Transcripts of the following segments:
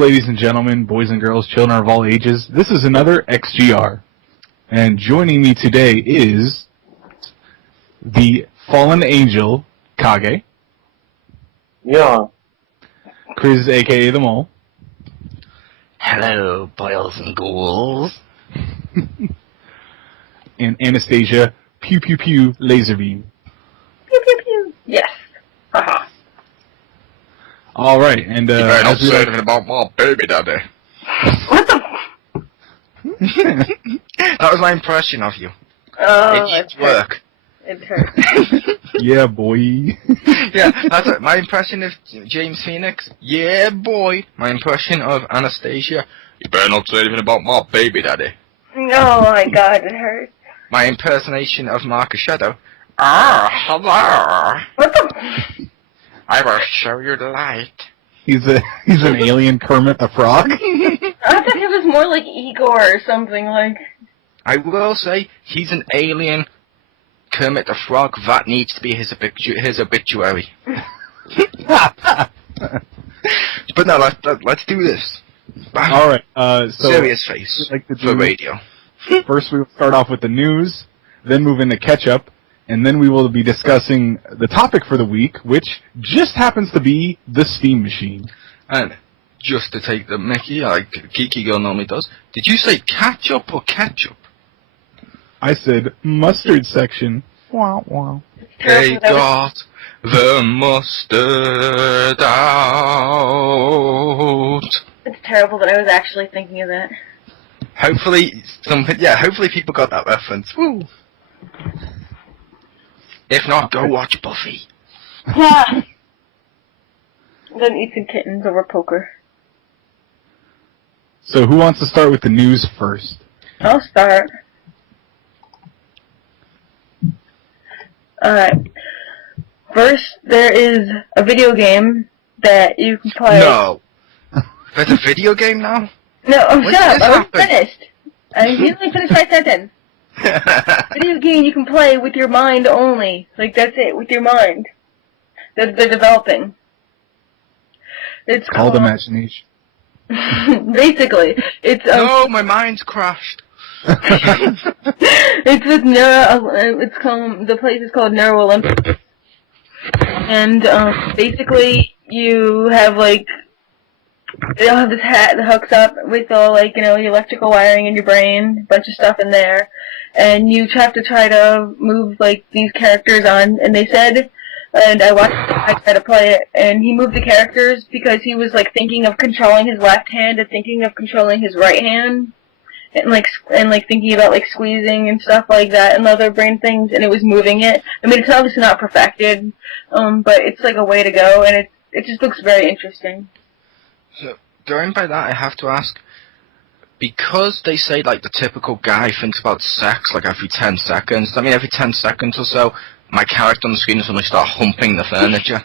ladies and gentlemen, boys and girls, children of all ages. This is another XGR. And joining me today is the fallen angel, Kage. Yeah. Chris, a.k.a. The Mole. Hello, boils and ghouls. And Anastasia, Pew Pew Pew, Laserbeam. Pew pew pew. Yes. Haha. All right, and You better not say anything about my baby daddy. What the? That was my impression of you. Oh, It needs work. It hurts. Yeah, boy. Yeah, that's it. My impression of James Phoenix. Yeah, boy. My impression of Anastasia. You better not say anything about my baby daddy. Oh my god, it hurts. My impersonation of Marcus Shadow. Ah, hello. What the? I will show you the light. He's an alien Kermit the Frog. I thought he was more like Igor or something like. I will say, he's an alien Kermit the Frog. That needs to be his obituary. But no, let's do this. All right. So serious face like for radio. First, we will start off with the news, then move into catch-up, and then we will be discussing the topic for the week, which just happens to be the Steam Machine. And just to take the mickey, like Geeky Girl normally does, did you say catch-up or ketchup? I said mustard section. Wow, wow. They got the mustard out. It's terrible that I was actually thinking of that. Hopefully people got that reference. Woo. If not, go watch Buffy. Yeah. Then eat some kittens over poker. So who wants to start with the news first? I'll start. Alright. First, there is a video game that you can play. No. There's a video game now? No, oh, When shut up. did this I was happen? finished. I usually finish my sentence. Video game you can play with your mind only. Like, that's it, with your mind. They're developing. It's Called imagination. Basically, it's No, my mind's crashed. it's with it's called, the place is called Neuro Olympics. And basically you have like, you'll have this hat that hooks up with all like, your electrical wiring in your brain, a bunch of stuff in there, and you have to try to move like these characters on, and they said, and I watched the guy try to play it, and he moved the characters because he was like thinking of controlling his left hand and thinking of controlling his right hand, and like thinking about like squeezing and stuff like that and other brain things, and it was moving it. I mean, it's obviously not perfected, but it's like a way to go, and it just looks very interesting. So, going by that, I have to ask, because they say, like, the typical guy thinks about sex, like, every 10 seconds, does that mean every 10 seconds or so, my character on the screen suddenly start humping the furniture?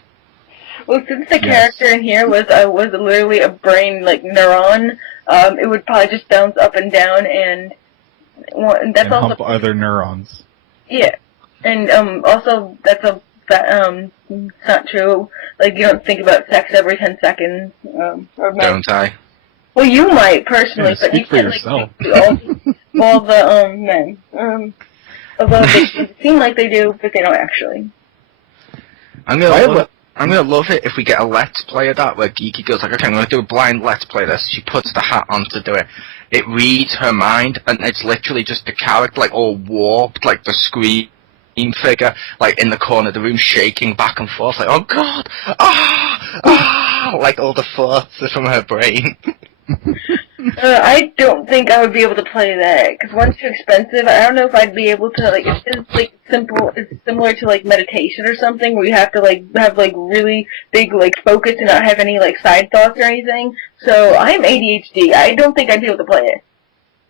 Well, since the character in here was literally a brain, like, neuron, it would probably just bounce up and down, and that's also... hump other neurons. Yeah. And, also, it's not true. Like, you don't think about sex every 10 seconds. Or Don't I? Well, you might, personally, but you speak for can't, yourself. like, all the, men. Although they seem like they do, but they don't actually. I'm gonna love it if we get a Let's Play of that, where Geeky Girl's like, okay, I'm gonna do a blind Let's Play of this. She puts the hat on to do it. It reads her mind, and it's literally just the character, like, all warped, like the screen figure, like, in the corner of the room, shaking back and forth, like, oh god! Like, all the thoughts are from her brain. I don't think I would be able to play that, because one's too expensive. I don't know if I'd be able to, like, it's like it's similar to, like, meditation or something, where you have to, like, have, like, really big, like, focus and not have any, like, side thoughts or anything. So, I am ADHD. I don't think I'd be able to play it.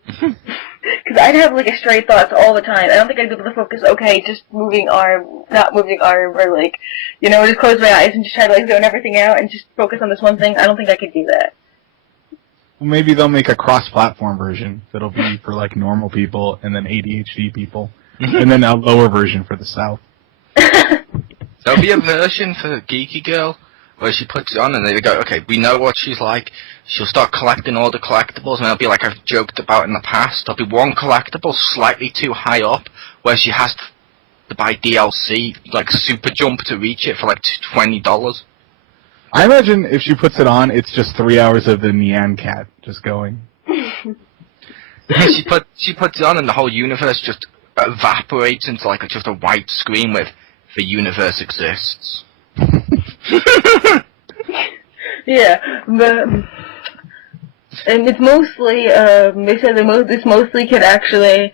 Because I'd have, like, a stray thoughts all the time. I don't think I'd be able to focus, okay, just moving arm, not moving arm, or, like, just close my eyes and just try to, like, zone everything out and just focus on this one thing. I don't think I could do that. Well, maybe they'll make a cross-platform version that'll be for, like, normal people and then ADHD people. And then a lower version for the South. There'll be a version for Geeky Girl where she puts it on and they go, okay, we know what she's like. She'll start collecting all the collectibles, and it'll be like I've joked about in the past. There'll be one collectible slightly too high up where she has to buy DLC, like Super Jump, to reach it for like $20. I imagine if she puts it on, it's just 3 hours of the Nyan Cat just going. she puts it on and the whole universe just evaporates into like just a white screen with "the universe exists." Yeah, but and it's mostly they said this mostly could actually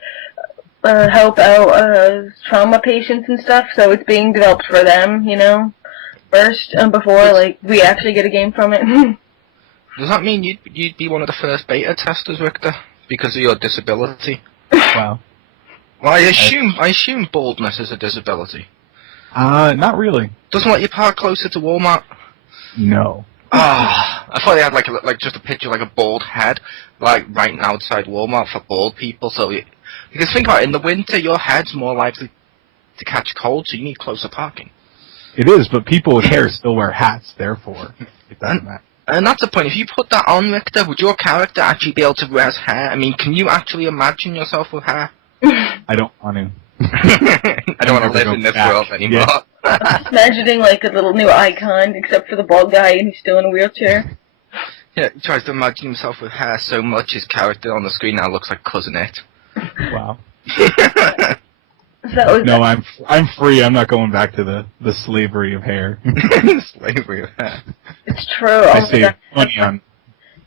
help out trauma patients and stuff. So it's being developed for them, first before like we actually get a game from it. Does that mean you'd be one of the first beta testers, Richter, because of your disability? Wow. Well, I assume baldness is a disability. Not really. Doesn't let you park closer to Walmart. No. I thought they had like just a picture like a bald head, like right outside Walmart for bald people. Because think about it, in the winter your head's more likely to catch cold, so you need closer parking. It is, but people with hair still wear hats, therefore it doesn't matter. And that's the point. If you put that on, Richter, would your character actually be able to wear hair? I mean, can you actually imagine yourself with hair? I don't want to. I don't want to live in this world anymore. Yeah. I'm just imagining like a little new icon, except for the bald guy, and he's still in a wheelchair. Yeah, he tries to imagine himself with hair so much his character on the screen now looks like Cousin It. Wow. So No, I'm free. I'm not going back to the slavery of hair. Slavery of hair. it's true. I Oh save my money God.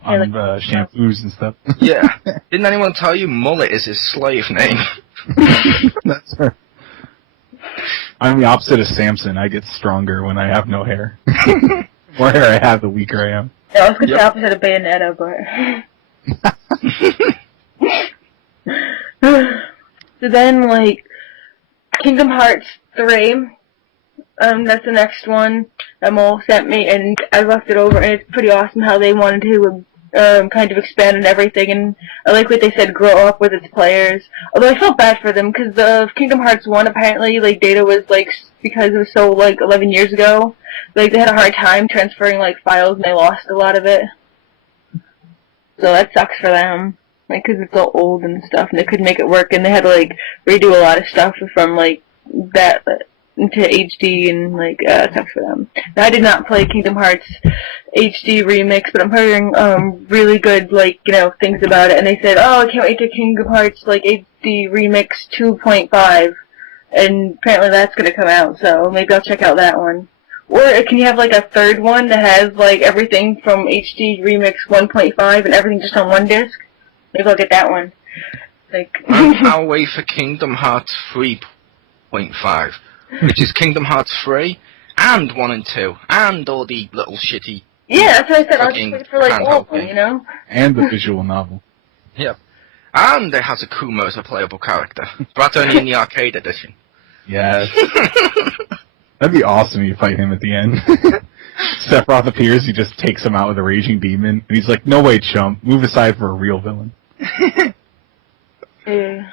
on shampoos and stuff. Yeah. Didn't anyone tell you Mullet is his slave name? That's her. I'm the opposite of Samson. I get stronger when I have no hair. The more hair I have, the weaker I am. Yeah, I was going to say opposite of Bayonetta, but... So then, like, Kingdom Hearts 3, that's the next one that Mole sent me, and I left it over, and it's pretty awesome how they wanted to kind of expand on everything, and I like what they said, grow up with its players. Although I felt bad for them, because the Kingdom Hearts 1, apparently, like, data was, like, because it was so, like, 11 years ago, like, they had a hard time transferring, like, files, and they lost a lot of it. So that sucks for them. Like, because it's so old and stuff, and they couldn't make it work, and they had to, like, redo a lot of stuff from, like, that into HD, and, like, it sucks for them. Now, I did not play Kingdom Hearts HD Remix, but I'm hearing, really good, like, things about it, and they said, oh, I can't wait to Kingdom Hearts, like, HD Remix 2.5, and apparently that's gonna come out, so maybe I'll check out that one. Or can you have, like, a third one that has, like, everything from HD Remix 1.5 and everything just on one disc? Maybe I'll get that one. Like, I'll wait for Kingdom Hearts 3.5, which is Kingdom Hearts 3, and 1 and 2, and all the little shitty... Yeah, that's what I said. I'll just wait for, like, all of them, And the visual novel. Yep. And it has Akuma as a playable character. But that's only in the arcade edition. Yes. That'd be awesome if you fight him at the end. Sephiroth appears, he just takes him out with a raging demon, and he's like, no way, chump, move aside for a real villain. Yeah.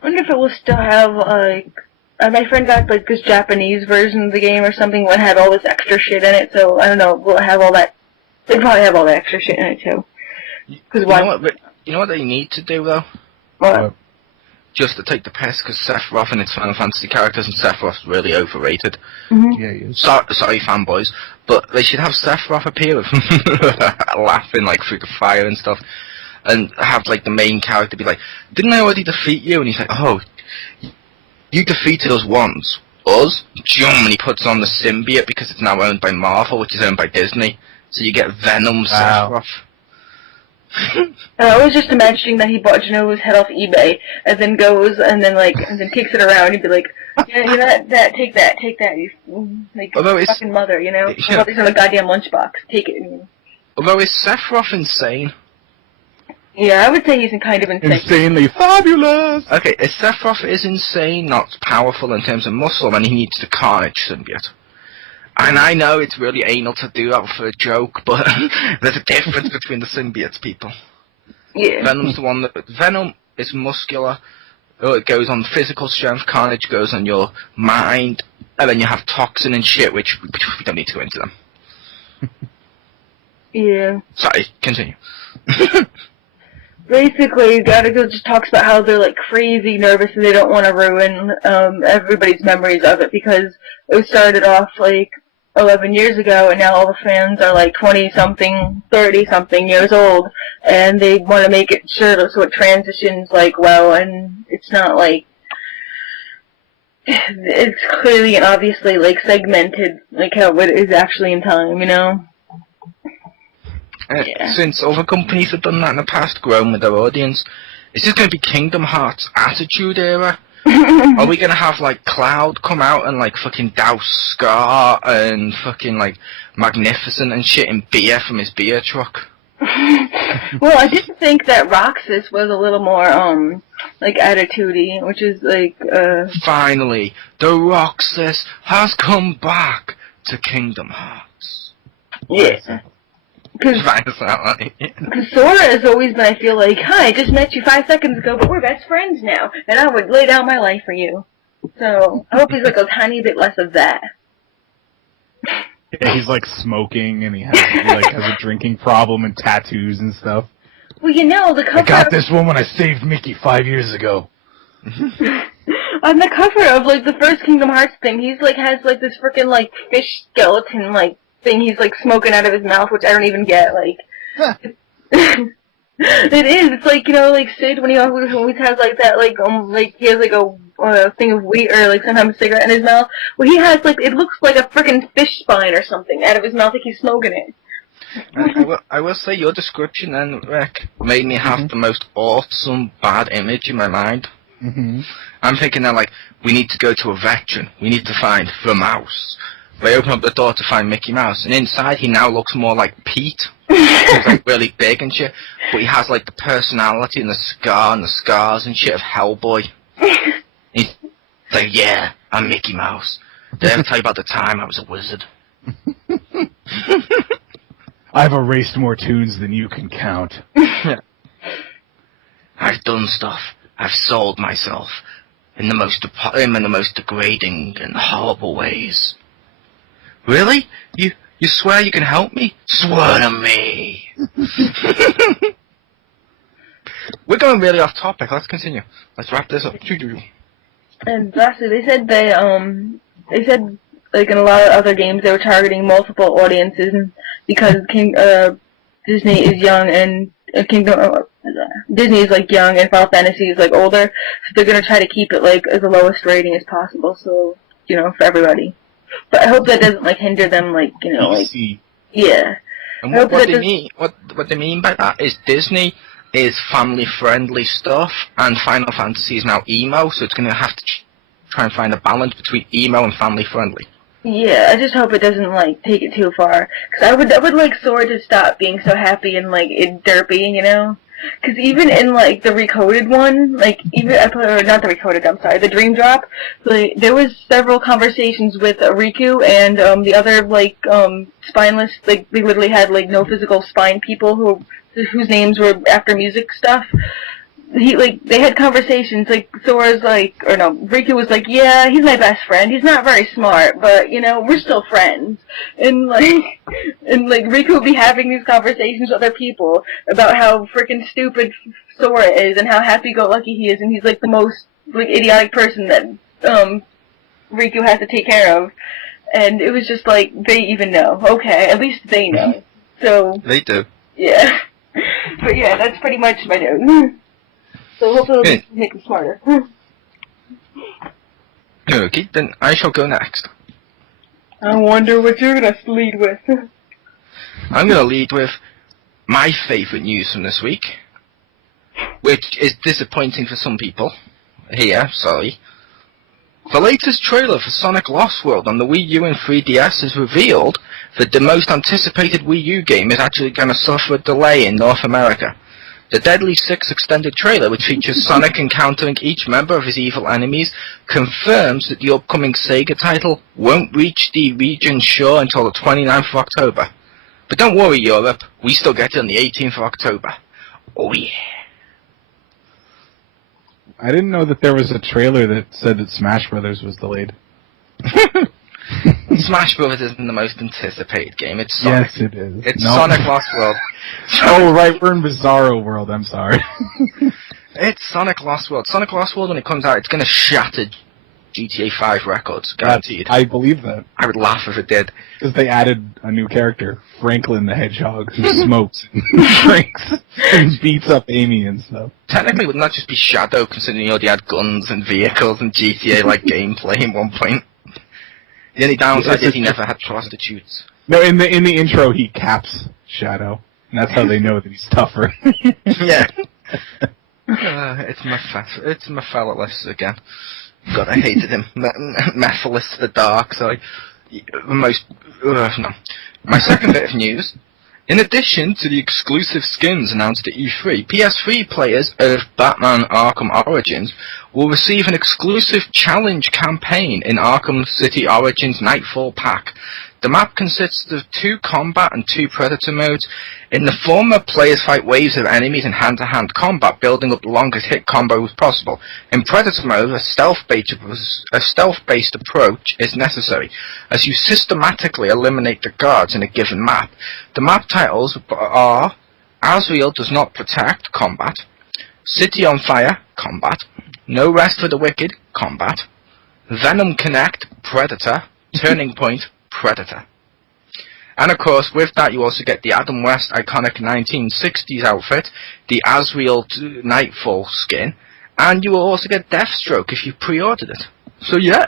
I wonder if it will still have, like... my friend got, like, this Japanese version of the game or something that had all this extra shit in it, so, I don't know, will it have all that... They'd probably have all that extra shit in it, too. You know what they need to do, though? What? Just to take the piss, because Sephiroth and its Final Fantasy characters, and Sephiroth's really overrated. Mm-hmm. Yeah, he is. Sorry, fanboys, but they should have Sephiroth appear with laughing, like, through the fire and stuff, and have, like, the main character be like, didn't I already defeat you? And he's like, oh, you defeated us once. Us? Jum, and he puts on the symbiote because it's now owned by Marvel, which is owned by Disney. So you get Venom Sephiroth. I was just imagining that he bought Genoa's head off eBay, and then goes, and then, like, and then kicks it around, and he'd be like, yeah, take that, you, like, fucking mother, Yeah. My mother's in a goddamn lunchbox, take it, Although, is Sephiroth insane? Yeah, I would say he's kind of insane. Insanely fabulous! Okay, if Sephiroth is insane, not powerful in terms of muscle, then he needs the Carnage symbiote. And I know it's really anal to do that for a joke, but there's a difference between the symbiotes, people. Yeah. Venom's the one that... Venom is muscular. It goes on physical strength. Carnage goes on your mind, And then you have Toxin and shit, which we don't need to go into them. Yeah. Sorry, continue. Basically, Gattaca just talks about how they're like crazy nervous and they don't want to ruin everybody's memories of it because it started off like 11 years ago and now all the fans are like 20-something, 30-something years old and they want to make it sure so it transitions like well and it's not like it's clearly and obviously like segmented like how it is actually in time, you know? Yeah. Since other companies have done that in the past, grown with their audience, is this going to be Kingdom Hearts Attitude Era? Are we going to have, like, Cloud come out and, like, fucking douse Scar and fucking, like, Magnificent and shit in beer from his beer truck? Well, I did think that Roxas was a little more, like, attitude-y, which is, like, Finally, the Roxas has come back to Kingdom Hearts. Yeah. Because Sora has always been, I feel like, hi, I just met you 5 seconds ago, but we're best friends now, and I would lay down my life for you. So, I hope he's like a tiny bit less of that. Yeah, he's like smoking, and he has a drinking problem and tattoos and stuff. Well, you know, the cover... I got this one when I saved Mickey 5 years ago. On the cover of, like, the first Kingdom Hearts thing, he's, like, has, like, this frickin', like, fish skeleton, like, thing he's like smoking out of his mouth, which I don't even get. Like, it is. It's like, you know, like Sid when he always has like that, like he has like a thing of weed or like sometimes a cigarette in his mouth. Well, he has like it looks like a freaking fish spine or something out of his mouth, like he's smoking it. I will say your description then, Rick, made me have the most awesome bad image in my mind. I'm thinking that like we need to go to a veteran. We need to find the mouse. They open up the door to find Mickey Mouse, and inside he now looks more like Pete. He's like really big and shit, but he has like the personality and the scar and the scars and shit of Hellboy. He's like, yeah, I'm Mickey Mouse. Did I ever tell you about the time I was a wizard? I've erased more tunes than you can count. I've done stuff. I've sold myself in the most degrading and horrible ways. Really? You swear you can help me? Swear to me. We're going really off topic. Let's continue. Let's wrap this up. And lastly, they said like in a lot of other games they were targeting multiple audiences because Disney is young and Disney is like young and Final Fantasy is like older, so they're gonna try to keep it like as the lowest rating as possible. So you know, for everybody. But I hope that doesn't like hinder them, like you know, like yeah. And what they mean by that is Disney is family friendly stuff, and Final Fantasy is now emo, so it's gonna have to try and find a balance between emo and family friendly. Yeah, I just hope it doesn't like take it too far, because I would like Sora to stop being so happy and like derpy, you know. Because even in, like, the Recoded one, like, not the Recoded, I'm sorry, the Dream Drop, like, there was several conversations with Riku and, the other, like, spineless, like, they literally had, like, no physical spine people whose names were after music stuff. They had conversations, like, Sora's like, or no, Riku was like, yeah, he's my best friend, he's not very smart, but, you know, we're still friends. And Riku would be having these conversations with other people about how freaking stupid Sora is and how happy-go-lucky he is, and he's, like, the most, like, idiotic person that, Riku has to take care of. And it was just like, they even know. Okay, at least they know. So... They do. Yeah. But yeah, that's pretty much my note. So hopefully it'll make them smarter. Okay, then I shall go next. I wonder what you're gonna lead with. I'm gonna lead with my favourite news from this week, which is disappointing for some people. Here, sorry. The latest trailer for Sonic Lost World on the Wii U and 3DS has revealed that the most anticipated Wii U game is actually going to suffer a delay in North America. The Deadly Six extended trailer, which features Sonic encountering each member of his evil enemies, confirms that the upcoming Sega title won't reach the region's shore until the 29th of October. But don't worry, Europe, we still get it on the 18th of October. Oh yeah. I didn't know that there was a trailer that said that Smash Brothers was delayed. Smash Brothers isn't the most anticipated game. It's Sonic. Yes, it is. It's No. Sonic Lost World. Oh, right, we're in Bizarro World. I'm sorry. It's Sonic Lost World. Sonic Lost World, when it comes out, it's going to shatter GTA 5 records, guaranteed. I believe that. I would laugh if it did. Because they added a new character, Franklin the Hedgehog, who smokes and drinks and beats up Amy and stuff. Technically, wouldn't that just be Shadow, considering he already had guns and vehicles and GTA-like gameplay at one point? The only downside is he never had prostitutes. No, in the intro he caps Shadow, and that's how they know that he's tougher. Yeah. It's Mephiles again. God, I hated him. Mephiles the Dark, sorry. No. My second bit of news. In addition to the exclusive skins announced at E3, PS3 players of Batman Arkham Origins will receive an exclusive challenge campaign in Arkham City Origins Nightfall Pack. The map consists of 2 combat and 2 predator modes. In the former, players fight waves of enemies in hand-to-hand combat, building up the longest hit combos possible. In predator mode, a stealth-based approach is necessary, as you systematically eliminate the guards in a given map. The map titles are Azrael Does Not Protect, combat. City on Fire, combat. No Rest for the Wicked, combat. Venom Connect, predator. Turning Point, predator. And of course, with that you also get the Adam West iconic 1960s outfit, the Azrael Nightfall skin, and you will also get Deathstroke if you pre-ordered it. So yeah.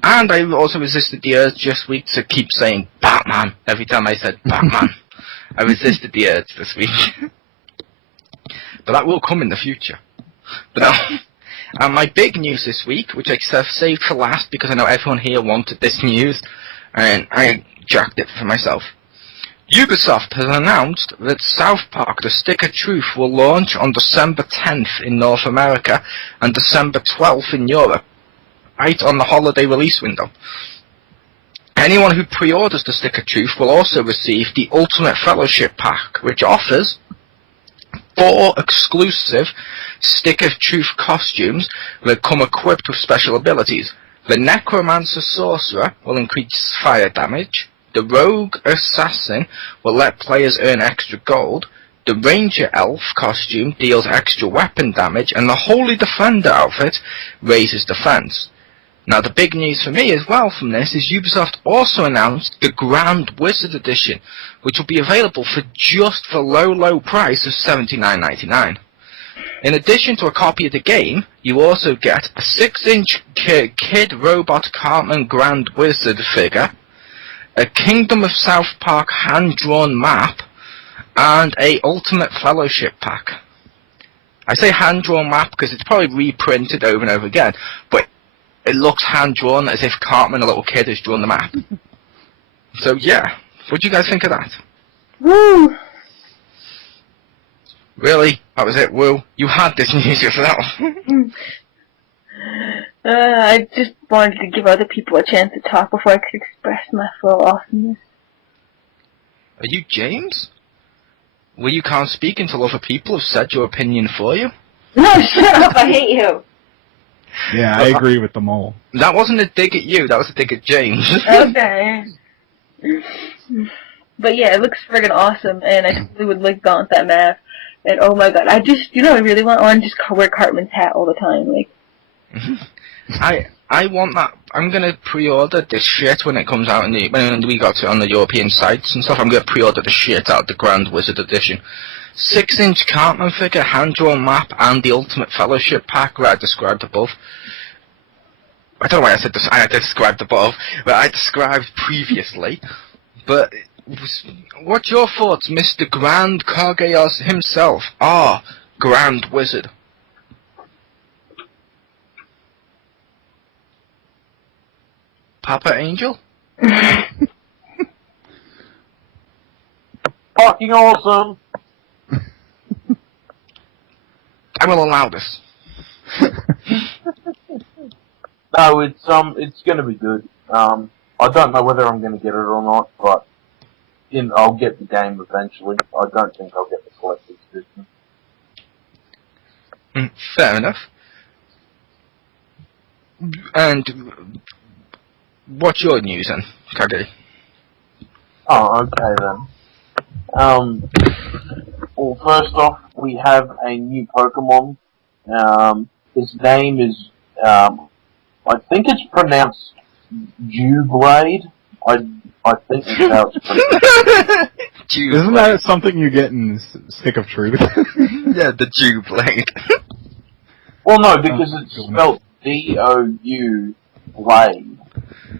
And I also resisted the urge this week to keep saying Batman every time I said Batman. I resisted the urge this week. But that will come in the future. But no. And my big news this week, which I saved for last because I know everyone here wanted this news, and I jacked it for myself. Ubisoft has announced that South Park The Stick of Truth will launch on December 10th in North America and December 12th in Europe, right on the holiday release window. Anyone who pre-orders The Stick of Truth will also receive the Ultimate Fellowship Pack, which offers 4 exclusive Stick of Truth costumes that come equipped with special abilities. The Necromancer Sorcerer will increase fire damage. The Rogue Assassin will let players earn extra gold. The Ranger Elf costume deals extra weapon damage. And the Holy Defender outfit raises defense. Now the big news for me as well from this is Ubisoft also announced the Grand Wizard Edition, which will be available for just the low price of $79.99. In addition to a copy of the game, you also get a 6-inch Kid Robot Cartman Grand Wizard figure, a Kingdom of South Park hand-drawn map, and a Ultimate Fellowship Pack. I say hand-drawn map because it's probably reprinted over and over again, but it looks hand-drawn as if Cartman, a little kid, has drawn the map. So yeah, what do you guys think of that? Woo! Really? That was it, woo? You had this news yourself. I just wanted to give other people a chance to talk before I could express my full awesomeness. Are you James? Well, you can't speak until other people have said your opinion for you? No, shut up, I hate you! Yeah, I agree with them all. That wasn't a dig at you, that was a dig at James. Okay. But yeah, it looks friggin' awesome, and I totally would like gaunt that map. And oh my god, I really want to just wear Cartman's hat all the time, like. I want that. I'm gonna pre-order this shit when it comes out when we got it on the European sites and stuff. I'm gonna pre-order the shit out of the Grand Wizard Edition. 6-inch Cartman figure, hand-drawn map, and the Ultimate Fellowship Pack that I described above. I don't know why I said this. I described above, but I described previously. But what's your thoughts, Mr. Grand Kargeos himself? Grand Wizard. Papa Angel? Fucking awesome! I will allow this. No, it's gonna be good. I don't know whether I'm gonna get it or not, but I'll get the game eventually. I don't think I'll get the collector's edition. Fair enough. And what's your news then, Kage? Oh, okay then. Well, first off, we have a new Pokemon. His name is, I think it's pronounced Dewblade. I think that's how it's pronounced. Isn't that something you get in Stick of Truth? Yeah, the Dewblade. Well, no, because it's spelled D-O-U Blade.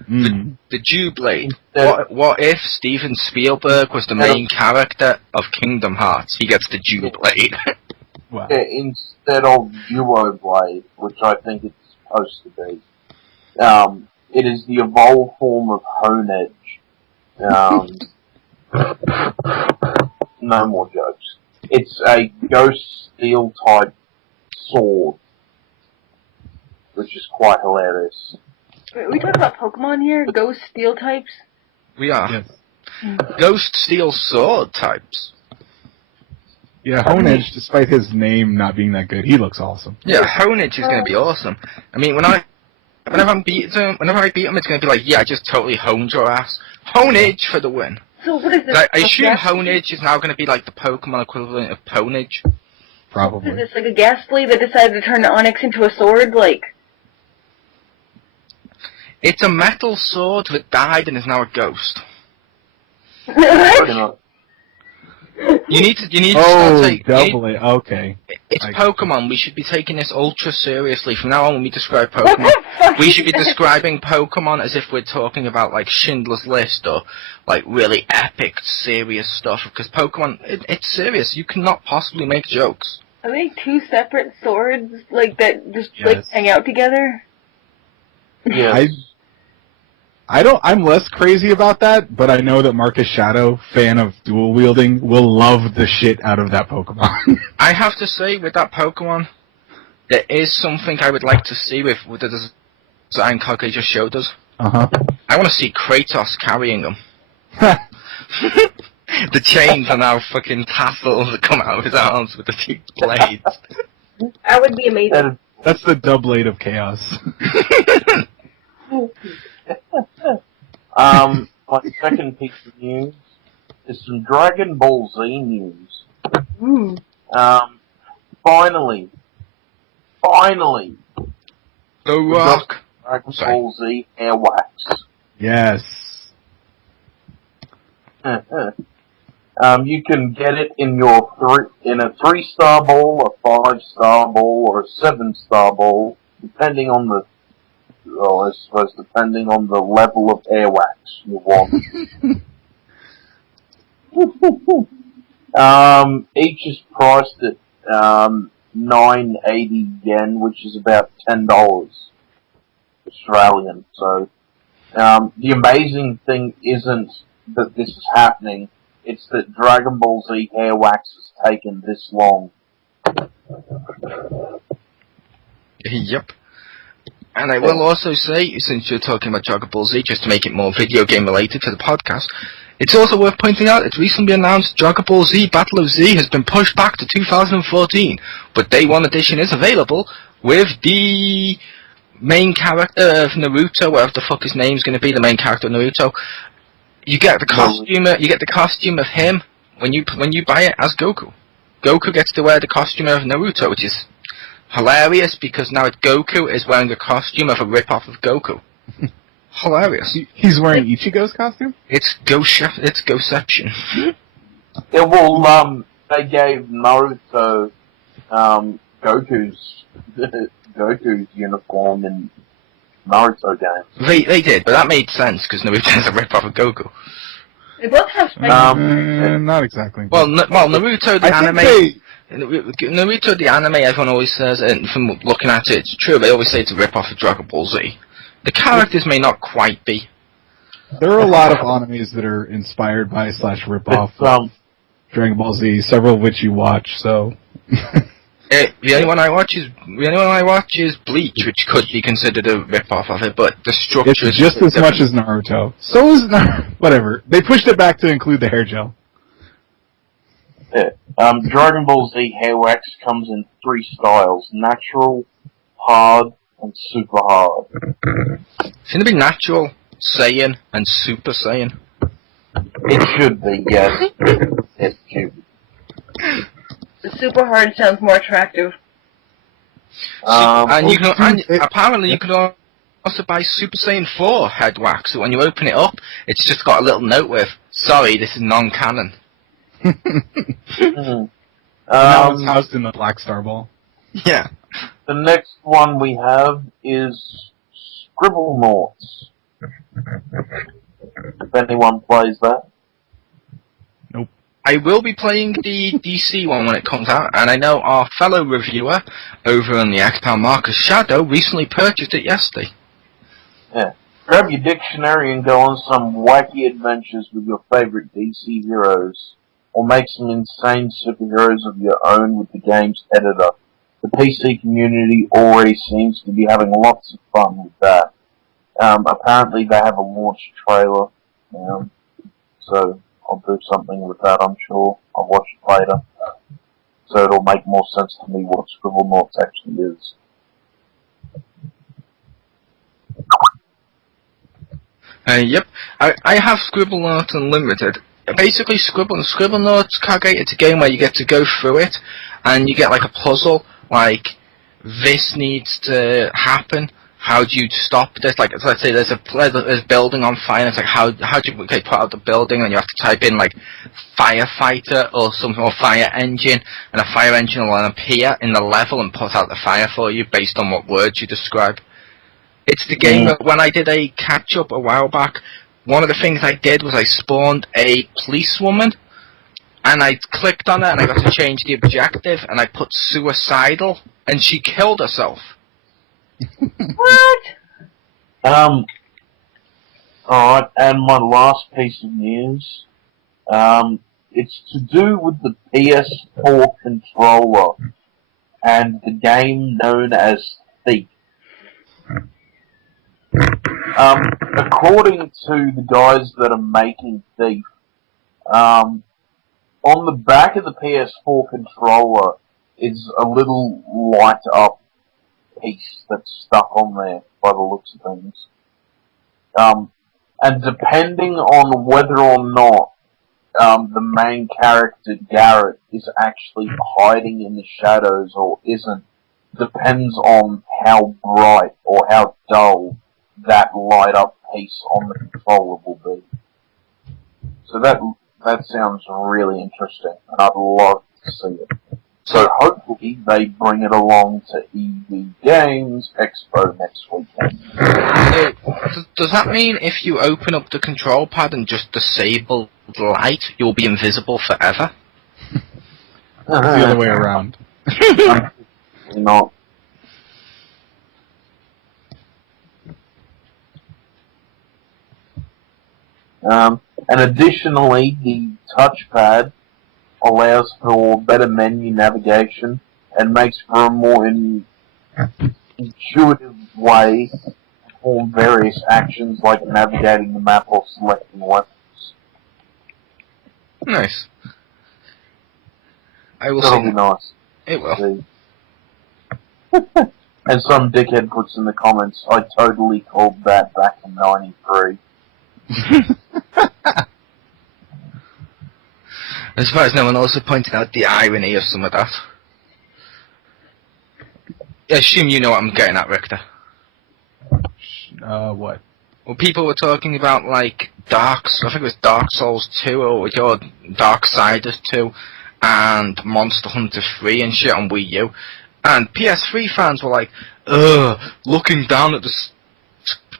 The Dewblade. What if Steven Spielberg was the main character of Kingdom Hearts? He gets the Dewblade. Wow. Yeah, instead of Duo Blade, which I think it's supposed to be. It is the evolved form of Honedge. No more jokes. It's a ghost steel type sword, which is quite hilarious. Wait, we talking about Pokemon here? Ghost Steel types? We are. Yes. Ghost Steel Sword types. Yeah, Honedge, despite his name not being that good, he looks awesome. Yeah, Honedge is going to be awesome. I mean, whenever I beat him, it's going to be like, yeah, I just totally honed your ass. Honedge for the win. So what is this? I assume Honedge is now going to be like the Pokemon equivalent of Ponage. Probably. Is this like a gas blade that decided to turn the Onyx into a sword? Like, It's a metal sword that died and is now a ghost. Pretty much. You need to start taking... double it. Okay. It's Pokemon. We should be taking this ultra seriously. From now on, when we describe Pokemon, we should be describing Pokemon as if we're talking about, like, Schindler's List or, like, really epic, serious stuff. Because Pokemon, it's serious. You cannot possibly make jokes. Are they two separate swords, like, that just, Yes. like, hang out together? Yes. I'm less crazy about that, but I know that Marcus Shadow, fan of dual wielding, will love the shit out of that Pokemon. I have to say, with that Pokemon, there is something I would like to see with the design Kage just showed us. Uh-huh. I want to see Kratos carrying them. The chains are now fucking tassels that come out of his arms with the two blades. That would be amazing. That's the Doublade of Chaos. My second piece of news is some Dragon Ball Z news. Ooh. Finally, The we got Rock. Dragon Sorry. Ball Z hair wax. Yes. You can get it in a 3-star bowl, a 5-star bowl, or a 7-star bowl, depending on the level of hair wax you want. Each is priced at 980 yen, which is about $10 Australian. So, the amazing thing isn't that this is happening, it's that Dragon Ball Z hair wax has taken this long. Yep. And I will also say, since you're talking about Dragon Ball Z, just to make it more video game related for the podcast, it's also worth pointing out it's recently announced Dragon Ball Z Battle of Z has been pushed back to 2014, but Day 1 edition is available with the main character of Naruto, whatever the fuck his name's going to be, the main character of Naruto. You get the costume of him when you buy it as Goku. Goku gets to wear the costume of Naruto, which is hilarious because now Goku is wearing a costume of a rip-off of Goku. Hilarious. He's wearing Ichigo's costume? It's Goception. Yeah, well, they gave Naruto, Goku's uniform in Naruto games. They did, but that made sense because Naruto's a rip-off of Goku. They both have spikes. Not exactly. Well, Naruto the I anime. think Naruto the anime, everyone always says, and from looking at it, it's true. They always say it's a rip-off of Dragon Ball Z. The characters may not quite be. there are a lot of animes that are inspired by / rip off Dragon Ball Z, several of which you watch, so... The only one I watch is Bleach, which could be considered a rip-off of it, but the structure It's is just as different. much as Naruto. So is whatever. They pushed it back to include the hair gel. Yeah. Dragon Ball Z hair wax comes in 3 styles: natural, hard, and super hard. It's gonna be natural. Saiyan and Super Saiyan? It should be, yes. It should be. The super hard sounds more attractive. And you can, dude, apparently you can also buy Super Saiyan 4 head wax, so when you open it up, it's just got a little note with, sorry, this is non-canon. Mhm. That was housed in the Black Star Ball. Yeah. The next one we have is Scribblenauts. If anyone plays that. I will be playing the DC one when it comes out, and I know our fellow reviewer over on the Xpound, Marcus Shadow, recently purchased it yesterday. Yeah. Grab your dictionary and go on some wacky adventures with your favorite DC heroes. Or make some insane superheroes of your own with the game's editor. The PC community already seems to be having lots of fun with that. Apparently they have a launch trailer, so I'll do something with that, I'm sure. I'll watch it later. So it'll make more sense to me what Scribblenauts actually is. Yep. I have Scribblenauts Unlimited. Basically, Scribblenauts Kage, it's a game where you get to go through it, and you get like a puzzle, like, this needs to happen. How do you stop this? Like, let's say there's a building on fire, and it's like, how do you put out the building, and you have to type in, like, firefighter or something, or fire engine, and a fire engine will appear in the level and put out the fire for you based on what words you describe. It's the game that when I did a catch-up a while back, one of the things I did was I spawned a policewoman, and I clicked on it, and I got to change the objective, and I put suicidal, and she killed herself. What? Alright, and my last piece of news, it's to do with the PS4 controller and the game known as Thief. According to the guys that are making Thief, on the back of the PS4 controller is a little light up piece that's stuck on there by the looks of things. And depending on whether or not the main character, Garrett, is actually hiding in the shadows or isn't, depends on how bright or how dull that light up piece on the controller will be. So that sounds really interesting, and I'd love to see it. So hopefully they bring it along to EV Games Expo next weekend. So, does that mean if you open up the control pad and just disable the light, you'll be invisible forever? It's the other way around. Not. And additionally, the touchpad allows for better menu navigation and makes for a more intuitive way to perform various actions like navigating the map or selecting weapons. Nice. I will That'll see. be nice. It will. And some dickhead puts in the comments, I totally called that back in '93. As far as no one also pointed out the irony of some of that. I assume you know what I'm getting at, Richter. What? Well, people were talking about, like, I think it was Dark Souls 2, or Darksiders 2, and Monster Hunter 3 and shit on Wii U. And PS3 fans were like, looking down at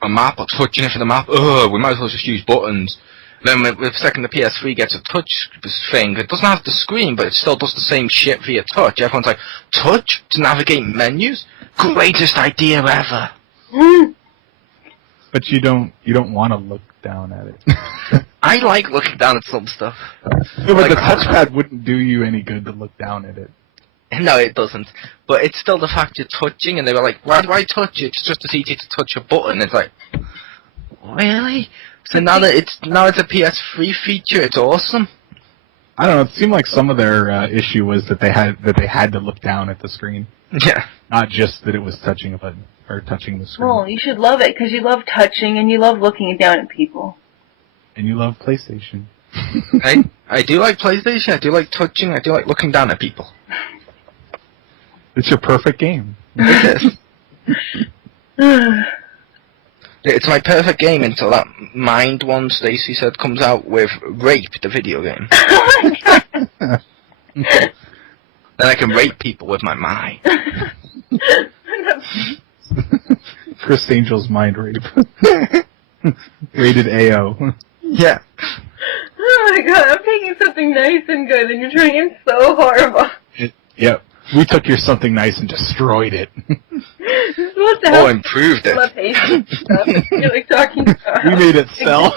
a map or touching it for the map, we might as well just use buttons. Then the second the PS3 gets a touch thing, it doesn't have the screen, but it still does the same shit via touch. Everyone's like, touch to navigate menus? Greatest idea ever. But you don't want to look down at it. I like looking down at some stuff. Yeah, but the touchpad wouldn't do you any good to look down at it. No, it doesn't. But it's still the fact you're touching, and they were like, why do I touch it? It's just as easy to touch a button. It's like, really? So now that it's a PS3 feature, it's awesome. I don't know. It seemed like some of their issue was that they had to look down at the screen, Yeah. not just that it was touching a button or touching the screen. Well, you should love it because you love touching and you love looking down at people. And you love PlayStation. I do like PlayStation, I do like touching, I do like looking down at people. It's your perfect game. It is. It's my perfect game until that Mind one Stacy said comes out with Rape, the video game. Oh my god! Then I can rape people with my mind. Chris Angel's Mind Rape. Rated AO. Yeah. Oh my god, I'm taking something nice and good and you're turning it so horrible. Yep. We took your something nice and destroyed it. This is supposed to help Improved it. my patience stuff. You're like talking about We made it sell.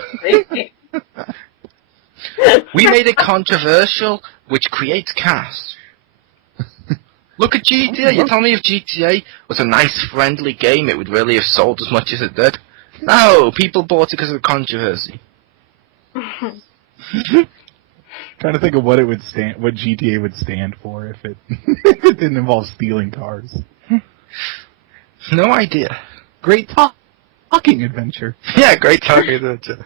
We made it controversial, which creates chaos. Look at GTA. You tell me if GTA was a nice, friendly game, it would really have sold as much as it did. No, people bought it because of the controversy. Trying to think of what GTA would stand for if it, if it didn't involve stealing cars. No idea. Great talking adventure. Yeah, great talking adventure.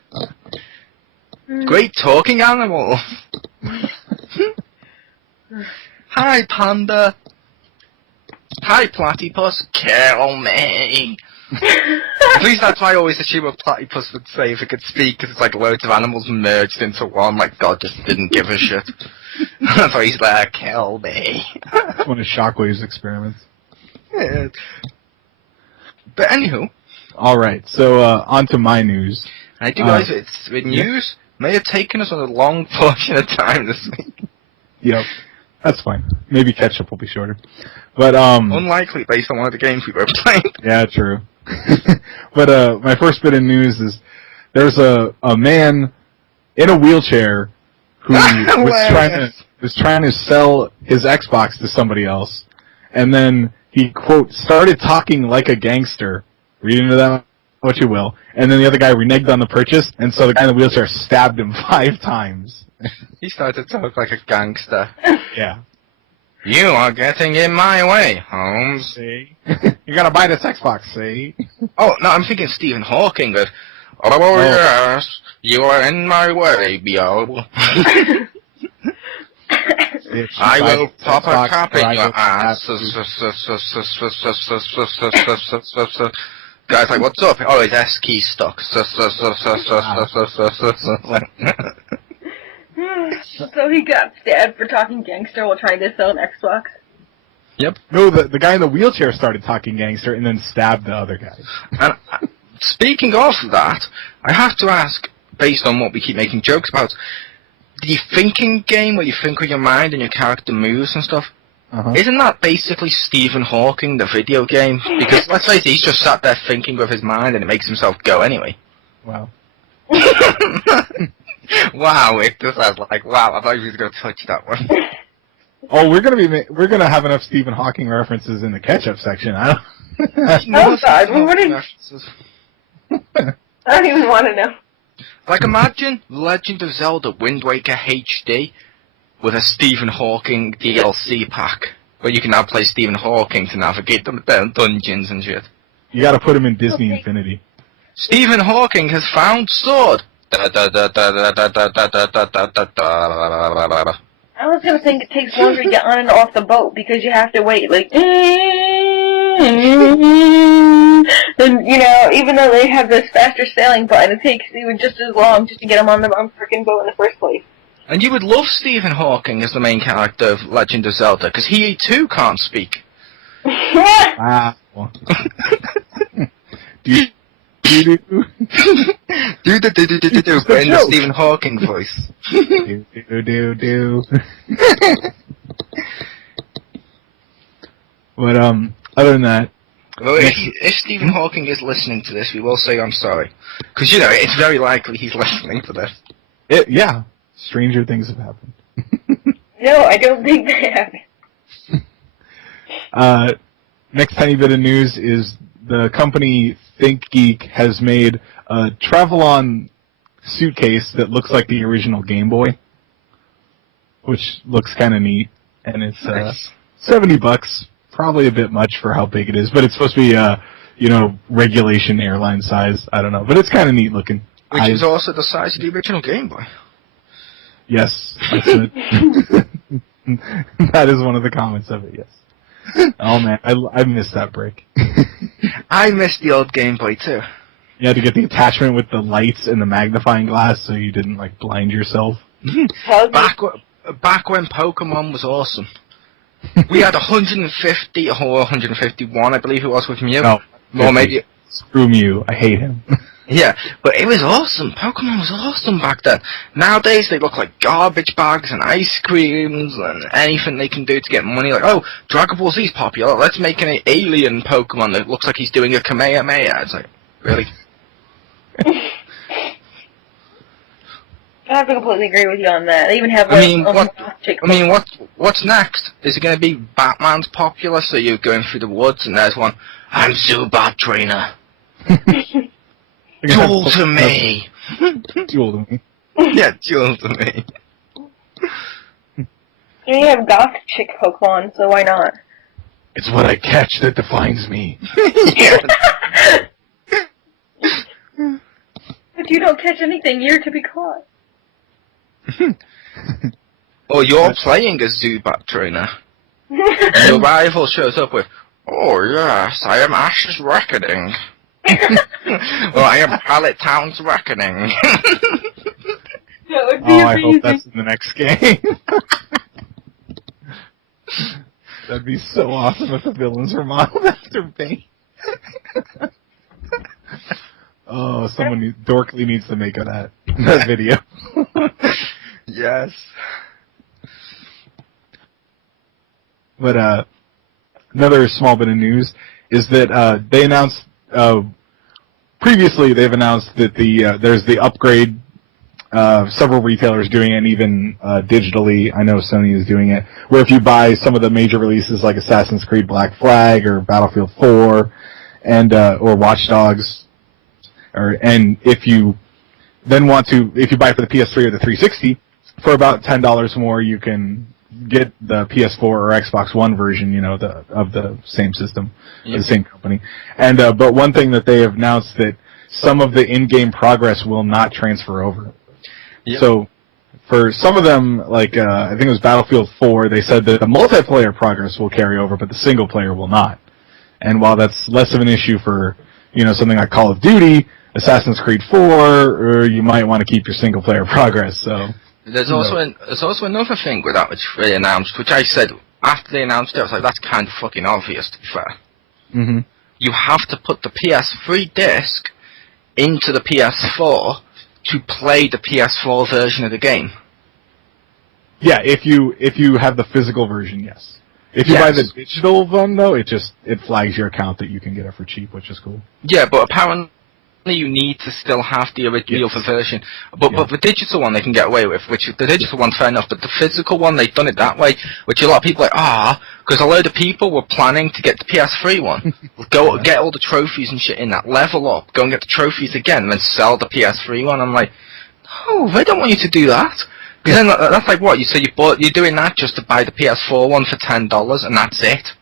Great talking animal. Hi, panda. Hi, platypus. Kill me. At least that's what I always assume a platypus would say if it could speak, because it's like loads of animals merged into one, like God just didn't give a shit. So he's like, kill me. It's one of Shockwave's experiments. Yeah. But anywho. Alright, so on to my news. I do realize the news may have taken us on a long portion of time this week. Yep, that's fine. Maybe catch-up will be shorter. But unlikely based on one of the games we were playing. Yeah, true. But my first bit of news is there's a man in a wheelchair who was trying to sell his Xbox to somebody else, and then he quote started talking like a gangster. Read into that what you will, and then the other guy reneged on the purchase, and so the guy in the wheelchair stabbed him 5 times. He started to talk like a gangster. Yeah. You are getting in my way, Holmes. See? You're gonna buy this Xbox, see? Oh, no, I'm thinking Stephen Hawking. Oh, yes, you are in my way, Beelzebub. I will pop a cop in your ass. Guy's like, what's up? Oh, his S key stuck. So he got stabbed for talking gangster while trying to sell an Xbox? Yep. No, the guy in the wheelchair started talking gangster and then stabbed the other guy. And speaking of that, I have to ask, based on what we keep making jokes about, the thinking game where you think with your mind and your character moves and stuff, isn't that basically Stephen Hawking, the video game? Because, let's face it, he's just sat there thinking with his mind and it makes himself go anyway. Wow. Wow, it just sounds like, wow, I thought you was going to touch that one. Oh, we're gonna have enough Stephen Hawking references in the catch-up section. I Oh God, I don't even want to know. Like, imagine Legend of Zelda Wind Waker HD with a Stephen Hawking DLC pack, where you can now play Stephen Hawking to navigate the dungeons and shit. You gotta put him in Disney Infinity. Stephen Hawking has found sword. I was gonna think it takes longer to get on and off the boat because you have to wait, like, and you know, even though they have this faster sailing button, it takes even just as long just to get them on the freaking boat in the first place. And you would love Stephen Hawking as the main character of Legend of Zelda, because he too can't speak. Wow. Do but in the Stephen Hawking voice. do. But other than that, well, if Stephen Hawking is listening to this, we will say I'm sorry, because you know it's very likely he's listening to this. Yeah, stranger things have happened. No, I don't think they have. Next tiny bit of news is the company ThinkGeek has made a travel-on suitcase that looks like the original Game Boy. which looks kind of neat, and it's Nice. $70, probably a bit much for how big it is, but it's supposed to be regulation airline size. I don't know, but it's kind of neat looking. Which is also the size of the original Game Boy. Yes, that's it. That is one of the comments of it. Yes. Oh man, I missed that brick. I missed the old Game Boy too. You had to get the attachment with the lights and the magnifying glass, so you didn't blind yourself. Back when Pokemon was awesome. We had 150 or 151, I believe it was, with Mew. No, or maybe. Screw Mew. I hate him. Yeah, but it was awesome. Pokemon was awesome back then. Nowadays, they look like garbage bags and ice creams and anything they can do to get money. Like, oh, Dragon Ball Z's popular. Let's make an alien Pokemon that looks like he's doing a Kamehameha. It's like, really? I have to completely agree with you on that. They even have what's next? Is it going to be Batman's popular, so you're going through the woods and there's one, I'm Zubat Trainer. Duel to me. Duel to me. Yeah, duel to me. You have goth chick Pokemon, so why not? It's what I catch that defines me. If you don't catch anything, you're to be caught. Or you're playing a Zubat Trainer. Your rival shows up with, oh yes, I am Ash's Reckoning. Or I am Pallet Town's Reckoning. That would be I amazing. hope that's in the next game. That'd be so awesome if the villains were modeled after Bane. Oh, Dorkly needs to make that video. Yes. But another small bit of news is that they announced previously. They've announced that there's the upgrade. Several retailers doing it, and even digitally. I know Sony is doing it. Where if you buy some of the major releases like Assassin's Creed Black Flag or Battlefield 4, and or Watch Dogs, and if you then if you buy for the PS3 or the 360, for about $10 more, you can get the PS4 or Xbox One version, of the same system, the same company. And but one thing that they have announced that some of the in-game progress will not transfer over. Yep. So for some of them, like I think it was Battlefield 4, they said that the multiplayer progress will carry over, but the single player will not. And while that's less of an issue for something like Call of Duty, Assassin's Creed 4, or you might want to keep your single player progress. So there's also another thing with that which they announced, which I said after they announced it, I was like, that's kind of fucking obvious, to be fair. Mm-hmm. You have to put the PS3 disc into the PS4 to play the PS4 version of the game. Yeah, if you have the physical version, yes. If you buy the digital one, though, it flags your account that you can get it for cheap, which is cool. Yeah, but apparently you need to still have the original version. But the digital one they can get away with, which the digital one's fair enough, but the physical one, they've done it that way, which a lot of people are like, because a load of people were planning to get the PS3 one. Go get all the trophies and shit in that, level up, go and get the trophies again, and then sell the PS3 one. I'm like, no, they don't want you to do that. Because then that's like what? You're doing that just to buy the PS4 one for $10 and that's it?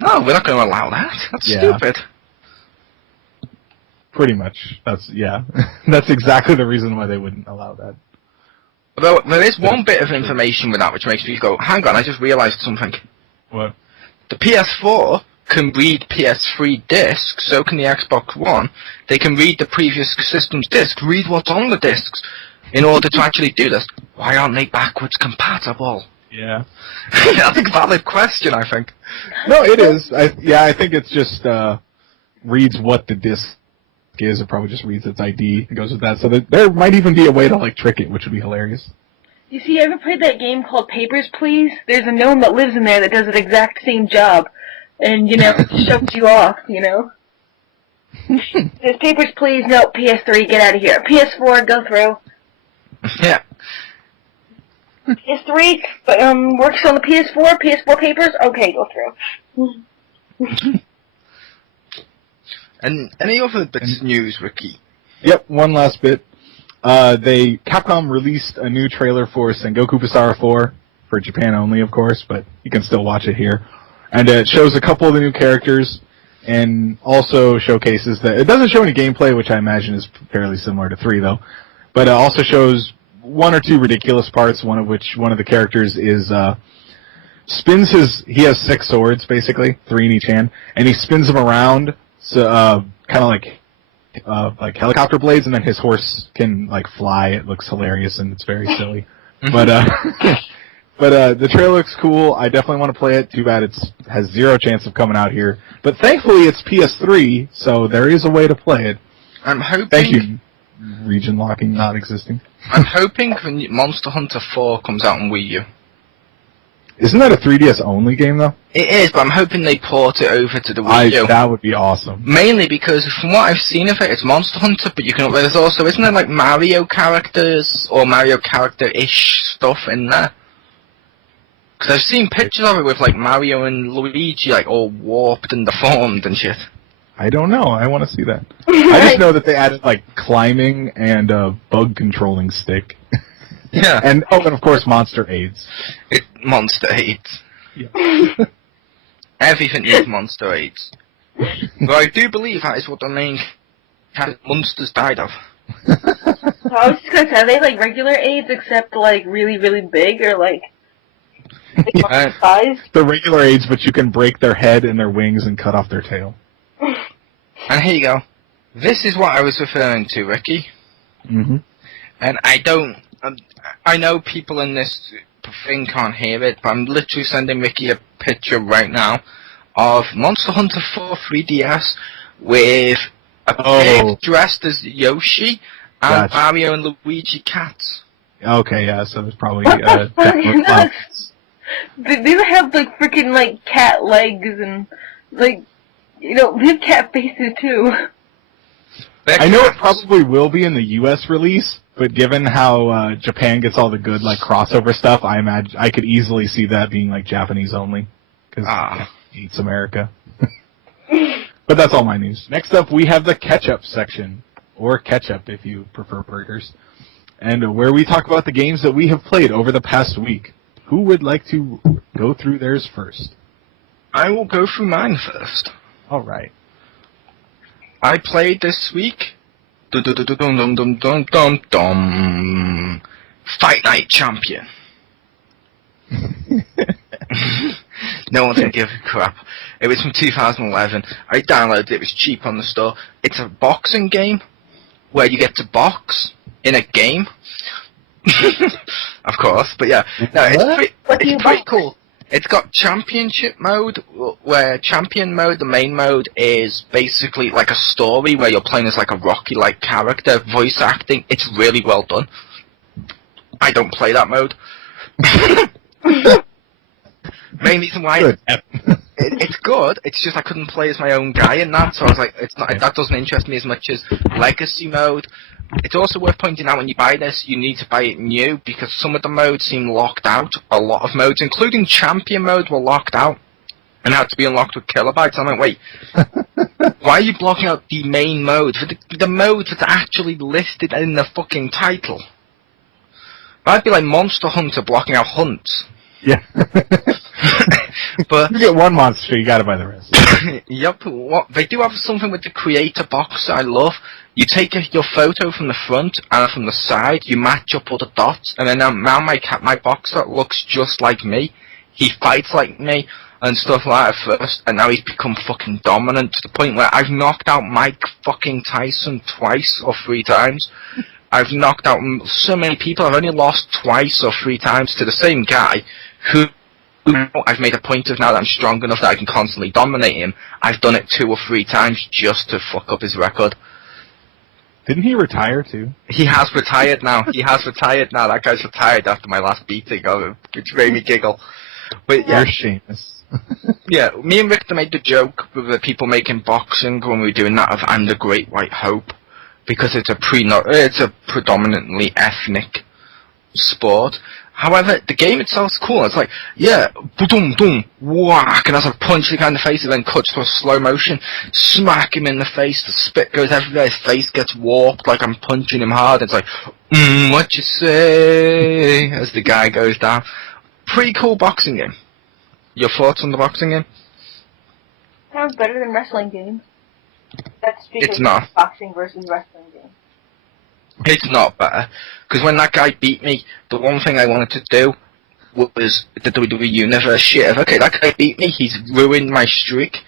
No, we're not going to allow that. That's stupid. Pretty much. That's exactly the reason why they wouldn't allow that. Although there is one bit of information with that which makes me go, hang on, I just realised something. What? The PS4 can read PS3 discs, so can the Xbox One. They can read the previous system's disc, read what's on the discs, in order to actually do this. Why aren't they backwards compatible? Yeah. That's a valid question, I think. No, it is. I think it's just reads what the disc is. It probably just reads its ID and goes with that. So there might even be a way to trick it, which would be hilarious. You see, ever played that game called Papers, Please? There's a gnome that lives in there that does the exact same job. And, shoves you off, There's Papers, Please, no, PS3, get out of here. PS4, go through. Yeah. PS3, works on the PS4, PS4 Papers, okay, go through. And any other bits of news, Ricky? Yep, one last bit. Capcom released a new trailer for Sengoku Basara 4, for Japan only, of course, but you can still watch it here. And it shows a couple of the new characters, and also showcases that... It doesn't show any gameplay, which I imagine is fairly similar to 3, though. But it also shows one or two ridiculous parts, one of the characters is... spins he has 6 swords, basically, 3 in each hand, and he spins them around, so, kind of like helicopter blades, and then his horse can, like, fly. It looks hilarious, and it's very silly. But the trailer looks cool. I definitely want to play it. Too bad it has 0 chance of coming out here. But thankfully it's PS3, so there is a way to play it. I'm hoping... Thank you, region locking not existing. I'm hoping when Monster Hunter 4 comes out on Wii U. Isn't that a 3DS only game, though? It is, but I'm hoping they port it over to the Wii U. That would be awesome. Mainly because, from what I've seen of it, it's Monster Hunter, but there's also, isn't there like Mario characters, or Mario character-ish stuff in there? Because I've seen pictures of it with like Mario and Luigi like all warped and deformed and shit. I don't know, I want to see that. I just know that they added like climbing and a bug controlling stick. Yeah. And of course Monster AIDS. Monster AIDS. Yeah. Everything needs Monster AIDS. But I do believe that is what the main monsters died of. I was just gonna say, are they like regular AIDS except like really, really big, or like size? The regular AIDS, but you can break their head and their wings and cut off their tail. And here you go. This is what I was referring to, Ricky. Mm-hmm. And I know people in this thing can't hear it, but I'm literally sending Ricky a picture right now of Monster Hunter 4 3DS with a pig dressed as Yoshi and Mario and Luigi cats. Okay, yeah, so there's probably... They have like freaking like cat legs and like, you know, they have cat faces too. I know it probably will be in the U.S. release, but given how Japan gets all the good like crossover stuff, I imagine I could easily see that being like Japanese only, because it hates America. But that's all my news. Next up, we have the catch-up section, or catch-up if you prefer burgers, and where we talk about the games that we have played over the past week. Who would like to go through theirs first? I will go through mine first. All right. I played this week. Fight Night Champion. No one can give a crap. It was from 2011. I downloaded it. It was cheap on the store. It's a boxing game where you get to box in a game. Of course, but yeah. No, it's pretty cool. It's got championship mode, where champion mode, the main mode, is basically like a story where you're playing as like a Rocky-like character, voice acting. It's really well done. I don't play that mode. Main reason why it's good, it's just I couldn't play as my own guy in that, so I was like, that doesn't interest me as much as legacy mode. It's also worth pointing out when you buy this, you need to buy it new, because some of the modes seem locked out. A lot of modes, including champion mode, were locked out and had to be unlocked with kilobytes. I'm like, wait, why are you blocking out the main mode? For the mode that's actually listed in the fucking title. That'd be like Monster Hunter blocking out hunts. Yeah. But you get one monster, you gotta buy the rest. Yep. They do have something with the creator box that I love. You take your photo from the front and from the side, you match up all the dots, and then now my boxer looks just like me. He fights like me and stuff like that at first, and now he's become fucking dominant to the point where I've knocked out Mike fucking Tyson twice or 3 times. I've knocked out so many people. I've only lost twice or 3 times to the same guy who I've made a point of now that I'm strong enough that I can constantly dominate him. I've done it 2 or 3 times just to fuck up his record. Didn't he retire too? He has retired now. That guy's retired after my last beating of him, which made me giggle. But yeah. You're shameless. Yeah, me and Victor made the joke with the people making boxing when we were doing that of I'm the Great White Hope, because it's a predominantly ethnic sport. However, the game itself is cool. It's like, yeah, boom, boom, whack, and as I punch the guy in the face, it then cuts to a slow motion, smack him in the face, the spit goes everywhere, his face gets warped like I'm punching him hard. It's like, what you say, as the guy goes down. Pretty cool boxing game. Your thoughts on the boxing game? Sounds better than wrestling games. That's It's not. Boxing versus wrestling games. It's not better. Because when that guy beat me, the one thing I wanted to do was the WWE Universe shit. Okay, that guy beat me, he's ruined my streak.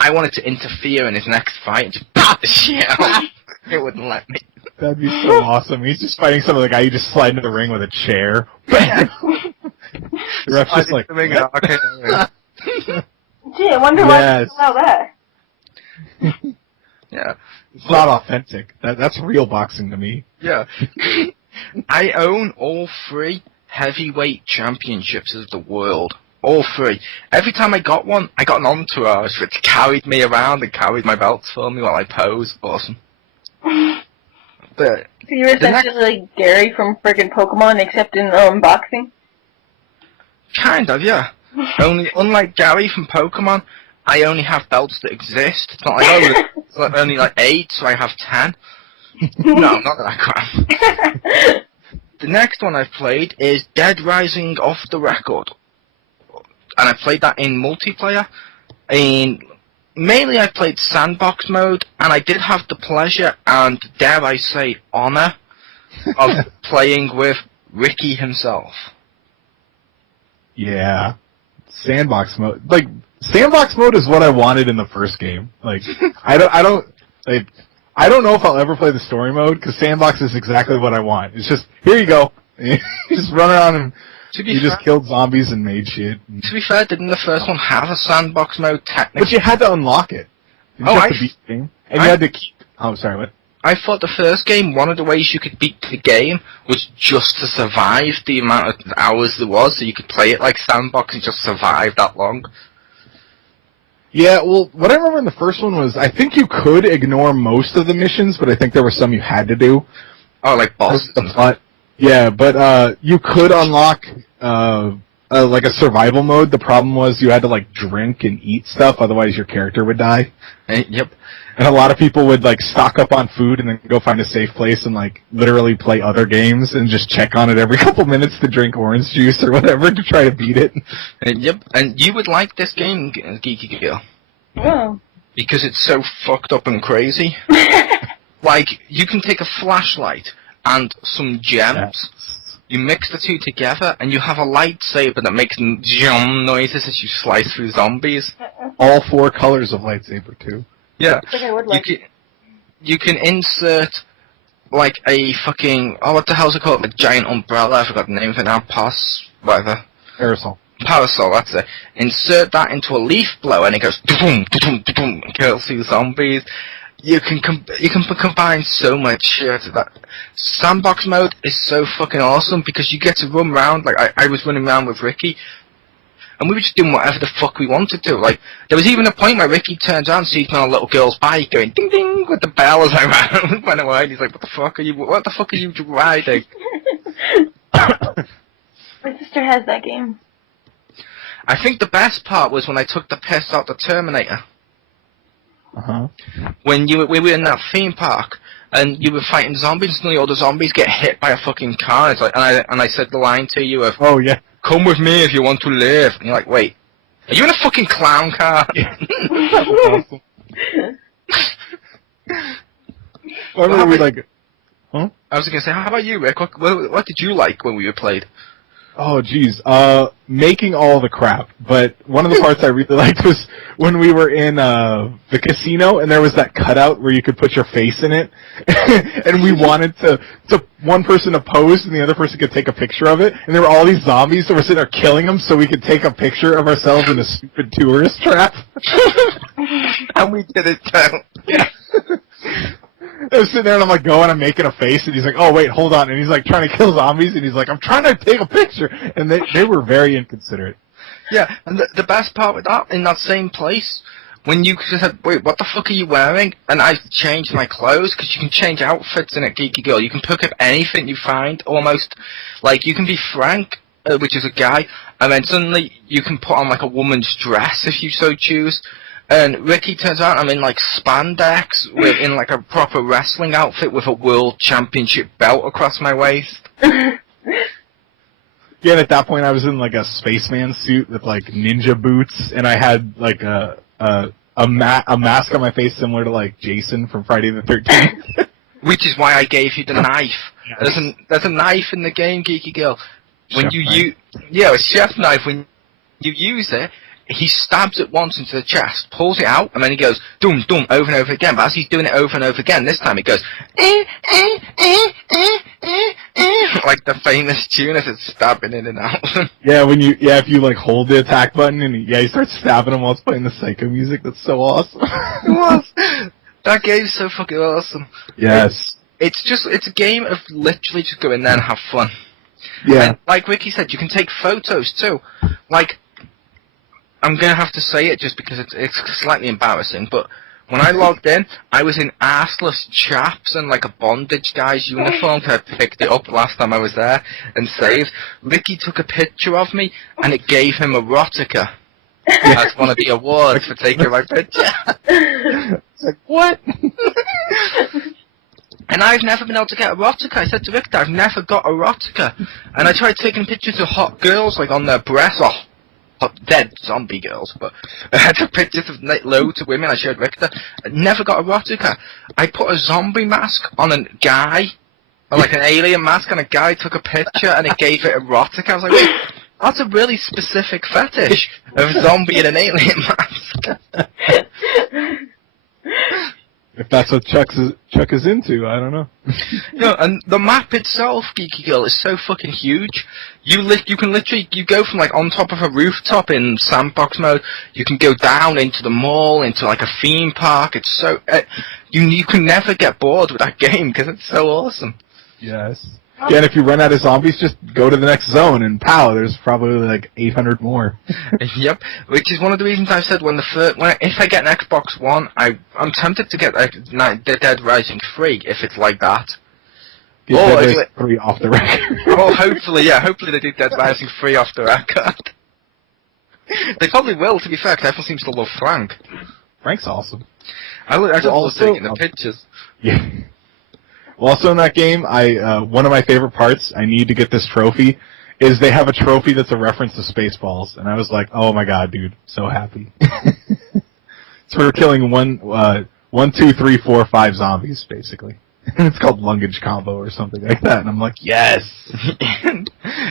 I wanted to interfere in his next fight and just pop the shit out. It wouldn't let me. That'd be so awesome. He's just fighting some of the guy, you just slide into the ring with a chair. The ref's just like, Okay. Gee, I wonder why Yes. you allow that. Yeah. it's not authentic. That's real boxing to me. Yeah. I own all 3 heavyweight championships of the world. All 3. Every time I got one, I got an entourage which carried me around and carried my belts for me while I pose. Awesome. But So you're essentially like Gary from friggin' Pokemon, except in boxing? kind of, yeah. Only, unlike Gary from Pokemon, I only have belts that exist. It's not like, oh, it's like only like 8, so I have 10. No, not that crap. The next one I've played is Dead Rising Off the Record. And I played that in multiplayer. Mainly I played sandbox mode, and I did have the pleasure, and dare I say honor, of playing with Ricky himself. Yeah. Sandbox mode. Like, sandbox mode is what I wanted in the first game. Like, I don't know if I'll ever play the story mode, because sandbox is exactly what I want. It's just, here you go. You just run around and you just killed zombies and made shit. To be fair, didn't the first one have a sandbox mode technically? But you had to unlock it. You Oh, just I had to beat the game. And you had to keep... Oh, sorry, what? I thought the first game, one of the ways you could beat the game was just to survive the amount of hours there was, so you could play it like sandbox and just survive that long. Yeah, well, what I remember in the first one was, I think you could ignore most of the missions, but I think there were some you had to do. Oh, like bosses. The plot. Yeah, but you could unlock like a survival mode. The problem was you had to like drink and eat stuff, otherwise your character would die. Yep. And a lot of people would like stock up on food and then go find a safe place and like literally play other games and just check on it every couple minutes to drink orange juice or whatever to try to beat it. Yep. And you would like this game, Geeky Girl. Oh. Because it's so fucked up and crazy. Like, you can take a flashlight and some gems. You mix the two together, and you have a lightsaber that makes jum noises as you slice through zombies. All 4 colors of lightsaber too. Yeah. I think I would like You can insert, like, a fucking... Oh, what the hell's it called? A giant umbrella. I forgot the name of it now. Whatever. Parasol. Parasol, that's it. Insert that into a leaf blower, and it goes... Boom, boom, boom, and kills through zombies. You can combine so much shit. That sandbox mode is so fucking awesome because you get to run around. Like I was running around with Ricky, and we were just doing whatever the fuck we wanted to. Like there was even a point where Ricky turns around, sees me on a little girl's bike, going ding ding with the bell as I ran away. And he's like, "What the fuck are you riding?" My sister has that game. I think the best part was when I took the piss out the Terminator. Uh-huh. When we were in that theme park and you were fighting zombies, and suddenly all the zombies get hit by a fucking car. It's like, and I said the line to you of, Oh, yeah. "Come with me if you want to live." And you're like, "Wait, are you in a fucking clown car?" Awesome. I remember we like... Huh? I was gonna say, how about you, Rick? What did you like when we played? Oh, geez. Making all the crap. But one of the parts I really liked was when we were in the casino, and there was that cutout where you could put your face in it. And we wanted to one person to pose, and the other person could take a picture of it. And there were all these zombies, so we're sitting there killing them so we could take a picture of ourselves in a stupid tourist trap. And we did it too. Yeah. I was sitting there and I'm like going, I'm making a face, and he's like, "Oh wait, hold on," and he's like trying to kill zombies, and he's like, "I'm trying to take a picture," and they were very inconsiderate. Yeah, and the best part with that, in that same place, when you said, wait, what the fuck are you wearing? And I changed my clothes, because you can change outfits in it, Geeky Girl. You can pick up anything you find, almost. Like, you can be Frank, which is a guy, and then suddenly you can put on, like, a woman's dress, if you so choose. And Ricky turns out I'm in, like, spandex, in, like, a proper wrestling outfit with a world championship belt across my waist. Yeah, and at that point I was in, like, a spaceman suit with, like, ninja boots, and I had, like, a mask on my face similar to, like, Jason from Friday the 13th. Which is why I gave you the knife. Yes. There's a knife in the game, Geeky Girl. When Chef you knife. use... Yeah, a chef knife. When you use it, he stabs it once into the chest, pulls it out, and then he goes, dum, dum, over and over again. But as he's doing it over and over again, this time he goes, like the famous tune as it's stabbing in and out. Yeah, if you, like, hold the attack button, and you start stabbing him while it's playing the psycho music, that's so awesome. It was. That game's so fucking awesome. Yes. It's a game of literally just go in there and have fun. Yeah. And like Ricky said, you can take photos too. Like, I'm gonna have to say it just because it's slightly embarrassing, but when I logged in, I was in arseless chaps and like a bondage guy's uniform, because I picked it up last time I was there and saved. Ricky took a picture of me, and it gave him erotica. That's one of the awards for taking my picture. It's like, what? And I've never been able to get erotica. I said to Victor, I've never got erotica. And I tried taking pictures of hot girls, like on their breasts, or hot dead zombie girls, but I took pictures of loads of women. I showed Victor. I never got erotica. I put a zombie mask on a guy, or like an alien mask on a guy, took a picture, and it gave it erotica. I was like, wait, that's a really specific fetish of a zombie and an alien mask. If that's what Chuck is into, I don't know. No, and the map itself, Geeky Girl, is so fucking huge. You can literally go from like on top of a rooftop in sandbox mode. You can go down into the mall, into like a theme park. It's so you can never get bored with that game because it's so awesome. Yes. Yeah, and if you run out of zombies, just go to the next zone, and pow, there's probably like 800 more. Yep, which is one of the reasons I've said if I get an Xbox One, I'm tempted to get Dead Rising 3 if it's like that. Get Dead Rising 3 off the record. Oh, hopefully they do Dead Rising 3 off the record. They probably will, to be fair, because everyone seems to love Frank. Frank's awesome. I just love also, taking the pictures. Yeah. Also in that game, one of my favorite parts, I need to get this trophy, is they have a trophy that's a reference to Spaceballs, and I was like, oh my god, dude, so happy. So we're killing 1, 2, 3, 4, 5 zombies, basically. And it's called Lungage Combo or something like that, and I'm like, yes!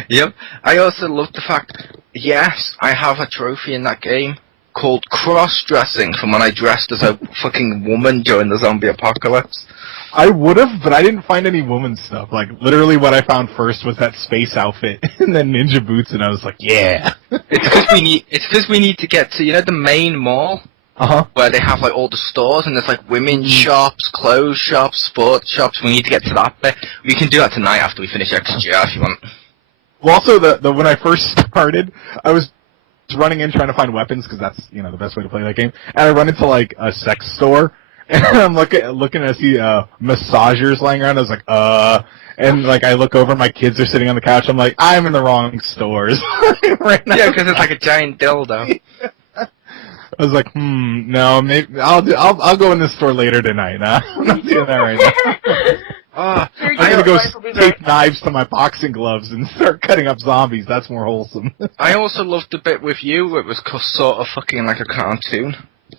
Yep. I also love the fact, yes, I have a trophy in that game called cross-dressing from when I dressed as a fucking woman during the zombie apocalypse. I would've, but I didn't find any woman stuff. Like, literally what I found first was that space outfit, and then ninja boots, and I was like, yeah! It's because we need to get to, the main mall? Uh-huh. Where they have, like, all the stores, and there's, like, women's shops, clothes shops, sports shops. We need to get to that bit. We can do that tonight after we finish XGR if you want. Well, also, when I first started, I was running in trying to find weapons, because that's, the best way to play that game, and I run into, like, a sex store, and I'm looking to see massagers lying around. I was like, and like I look over, my kids are sitting on the couch. I'm like, I'm in the wrong stores right now. Yeah, because it's like a giant dildo. I was like, no, maybe I'll go in this store later tonight. I'm not doing that right now. I'm gonna go tape knives to my boxing gloves and start cutting up zombies. That's more wholesome. I also loved the bit with you where it was sort of fucking like a cartoon.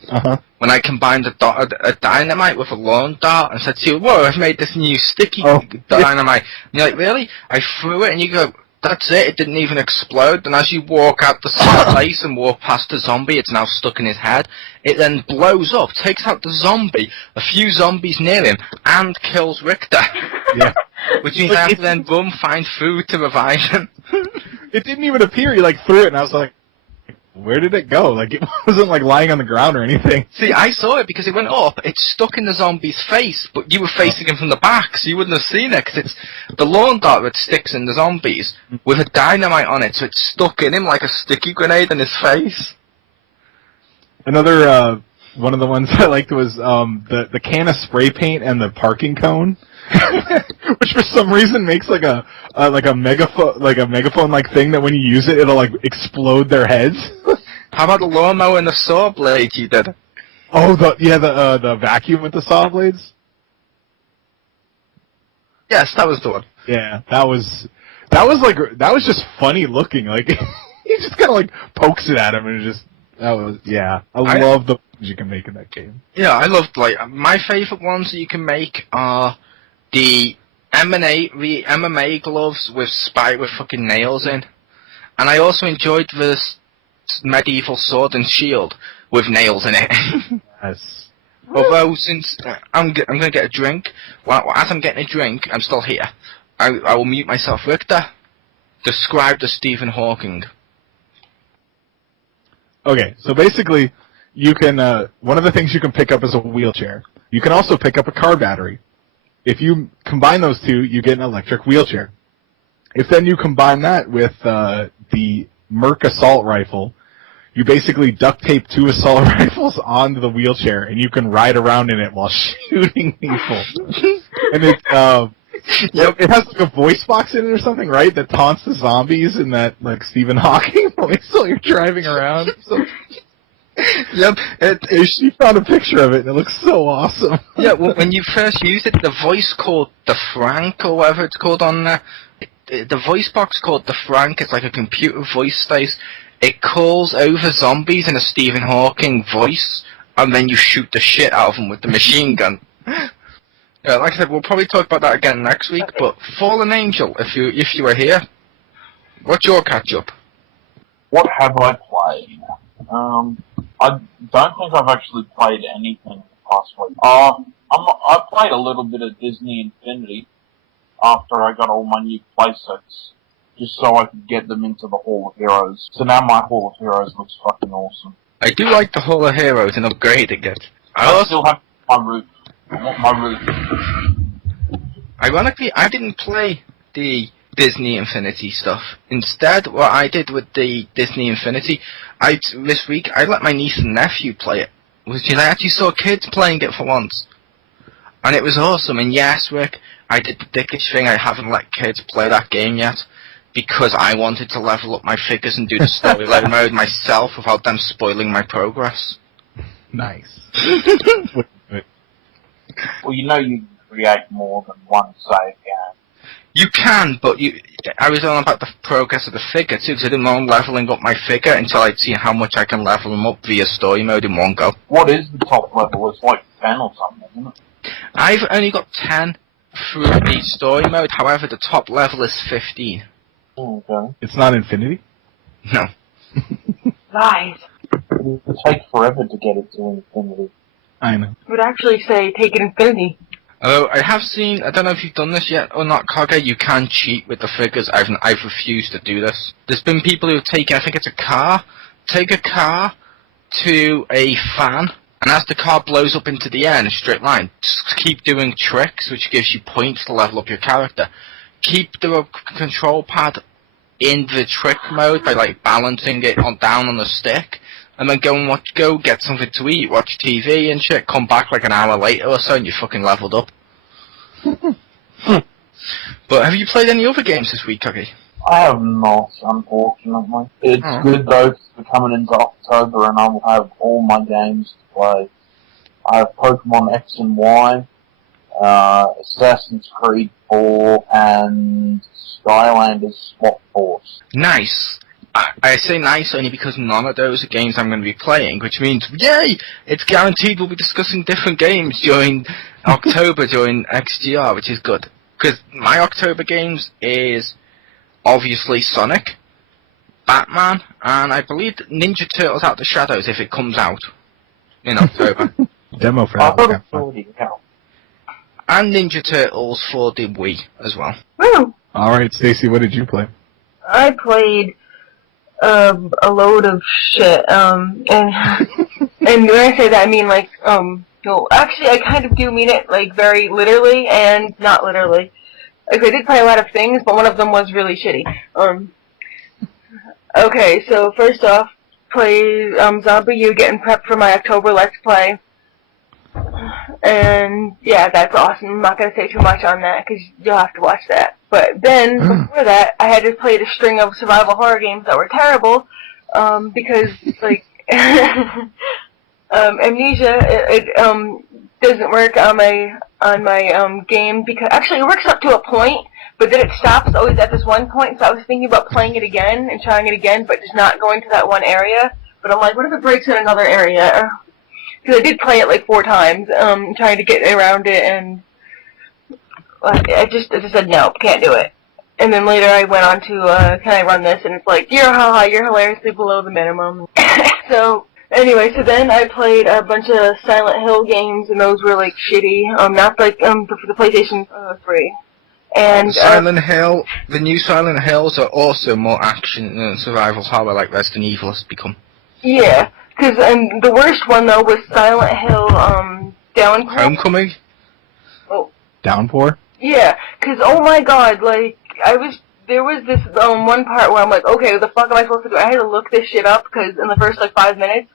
Uh-huh. When I combined a dynamite with a lawn dart and said to you, whoa, I've made this new sticky dynamite. And you're like, really? I threw it, and you go, that's it didn't even explode. And as you walk out the same place and walk past the zombie, it's now stuck in his head. It then blows up, takes out the zombie, a few zombies near him, and kills Richter. Yeah. Which means I have to then run, find food to revive him. It didn't even appear. You, threw it, and I was like, where did it go? It wasn't, lying on the ground or anything. See, I saw it because it went up, it's stuck in the zombie's face, but you were facing him from the back, so you wouldn't have seen it, because it's the lawn dart that sticks in the zombies, with a dynamite on it, so it's stuck in him like a sticky grenade in his face. Another one of the ones I liked was the can of spray paint and the parking cone, which for some reason makes like a megaphone like thing that when you use it, it'll like explode their heads. How about the lawnmower and the saw blade you did? Oh, the vacuum with the saw blades. Yes, that was the one. Yeah, that was just funny looking. Like he just kind of like pokes it at him and I love the things you can make in that game. Yeah, I loved my favorite ones that you can make are the MMA gloves with fucking nails in, and I also enjoyed this medieval sword and shield with nails in it. Yes. Although, since I'm going to get a drink, as I'm getting a drink, I'm still here. I will mute myself. Richter, describe the Stephen Hawking. Okay, so basically, you can, one of the things you can pick up is a wheelchair. You can also pick up a car battery. If you combine those two, you get an electric wheelchair. If then you combine that with the Merc assault rifle, you basically duct tape 2 assault rifles onto the wheelchair, and you can ride around in it while shooting people. And it has like a voice box in it or something, right? That taunts the zombies in that like Stephen Hawking voice while you're driving around. So, Yep. She found a picture of it, and it looks so awesome. Yeah, when you first use it, the voice called the Frank, or whatever it's called on there, the voice box called the Frank, it's like a computer voice space. It calls over zombies in a Stephen Hawking voice, and then you shoot the shit out of them with the machine gun. Yeah, like I said, we'll probably talk about that again next week, but Fallen Angel, if you were here, what's your catch-up? What have I played? I don't think I've actually played anything past week. I played a little bit of Disney Infinity after I got all my new playsets, just so I could get them into the Hall of Heroes. So now my Hall of Heroes looks fucking awesome. I do like the Hall of Heroes and upgrading it. I still have my roof. I want my roof. Ironically, I didn't play the Disney Infinity stuff. Instead, what I did with the Disney Infinity, this week, I let my niece and nephew play it. I actually saw kids playing it for once. And it was awesome. And yes, Rick, I did the dickish thing. I haven't let kids play that game yet, because I wanted to level up my figures and do the storyline mode myself without them spoiling my progress. Nice. Well, you know you can create more than one save game. You can, but I was on about the progress of the figure too, because I didn't want leveling up my figure until I'd see how much I can level them up via story mode in one go. What is the top level? It's like 10 or something, isn't it? I've only got 10 through the story mode, however the top level is 15. Okay. It's not Infinity? No. Lies. It would take forever to get it to Infinity. I know. I would actually say take it Infinity. Although I have seen, I don't know if you've done this yet or not, Kage, you can cheat with the figures. I've refused to do this. There's been people who take, I think it's a car, take a car to a fan, and as the car blows up into the air in a straight line, just keep doing tricks, which gives you points to level up your character. Keep the control pad in the trick mode by like balancing it down on the stick, and then go get something to eat, watch TV and shit, come back like an hour later or so and you're fucking leveled up. But have you played any other games this week, Kage? I have not, unfortunately. It's good though, 'cause we're coming into October and I will have all my games to play. I have Pokemon X and Y, Assassin's Creed 4, and Skylanders Swap Force. Nice. I say nice only because none of those are games I'm going to be playing, which means, yay! It's guaranteed we'll be discussing different games during October, during XGR, which is good. Because my October games is obviously Sonic, Batman, and I believe Ninja Turtles Out the Shadows if it comes out in October. Demo for I that. thought it's already out. And Ninja Turtles for the Wii as well. Woo! Alright, Stacy, what did you play? I played a load of shit, and when I say that, I mean, like, no, actually, I kind of do mean it, like, very literally and not literally. Like, I did play a lot of things, but one of them was really shitty. Okay, so first off, played Zombie U, getting prepped for my October Let's Play. And yeah, that's awesome. I'm not gonna say too much on that because you'll have to watch that. But then before that, I had to play a string of survival horror games that were terrible because like Amnesia it doesn't work on my game because actually it works up to a point, but then it stops always at this one point. So I was thinking about playing it again and trying it again, but just not going to that one area. But I'm like, what if it breaks in another area? Because I did play it like 4 times, trying to get around it, and I just said no, can't do it. And then later I went on to can I run this, and it's like you're hilariously below the minimum. So anyway, so then I played a bunch of Silent Hill games, and those were like shitty. Not like for the PlayStation 3. And Silent Hill, the new Silent Hills are also more action and survival horror like Resident Evil has become. Yeah. Because the worst one though was Silent Hill Downpour. Homecoming? Oh. Downpour? Yeah, because oh my god, like there was this one part where I'm like, okay, what the fuck am I supposed to do? I had to look this shit up because in the first like 5 minutes,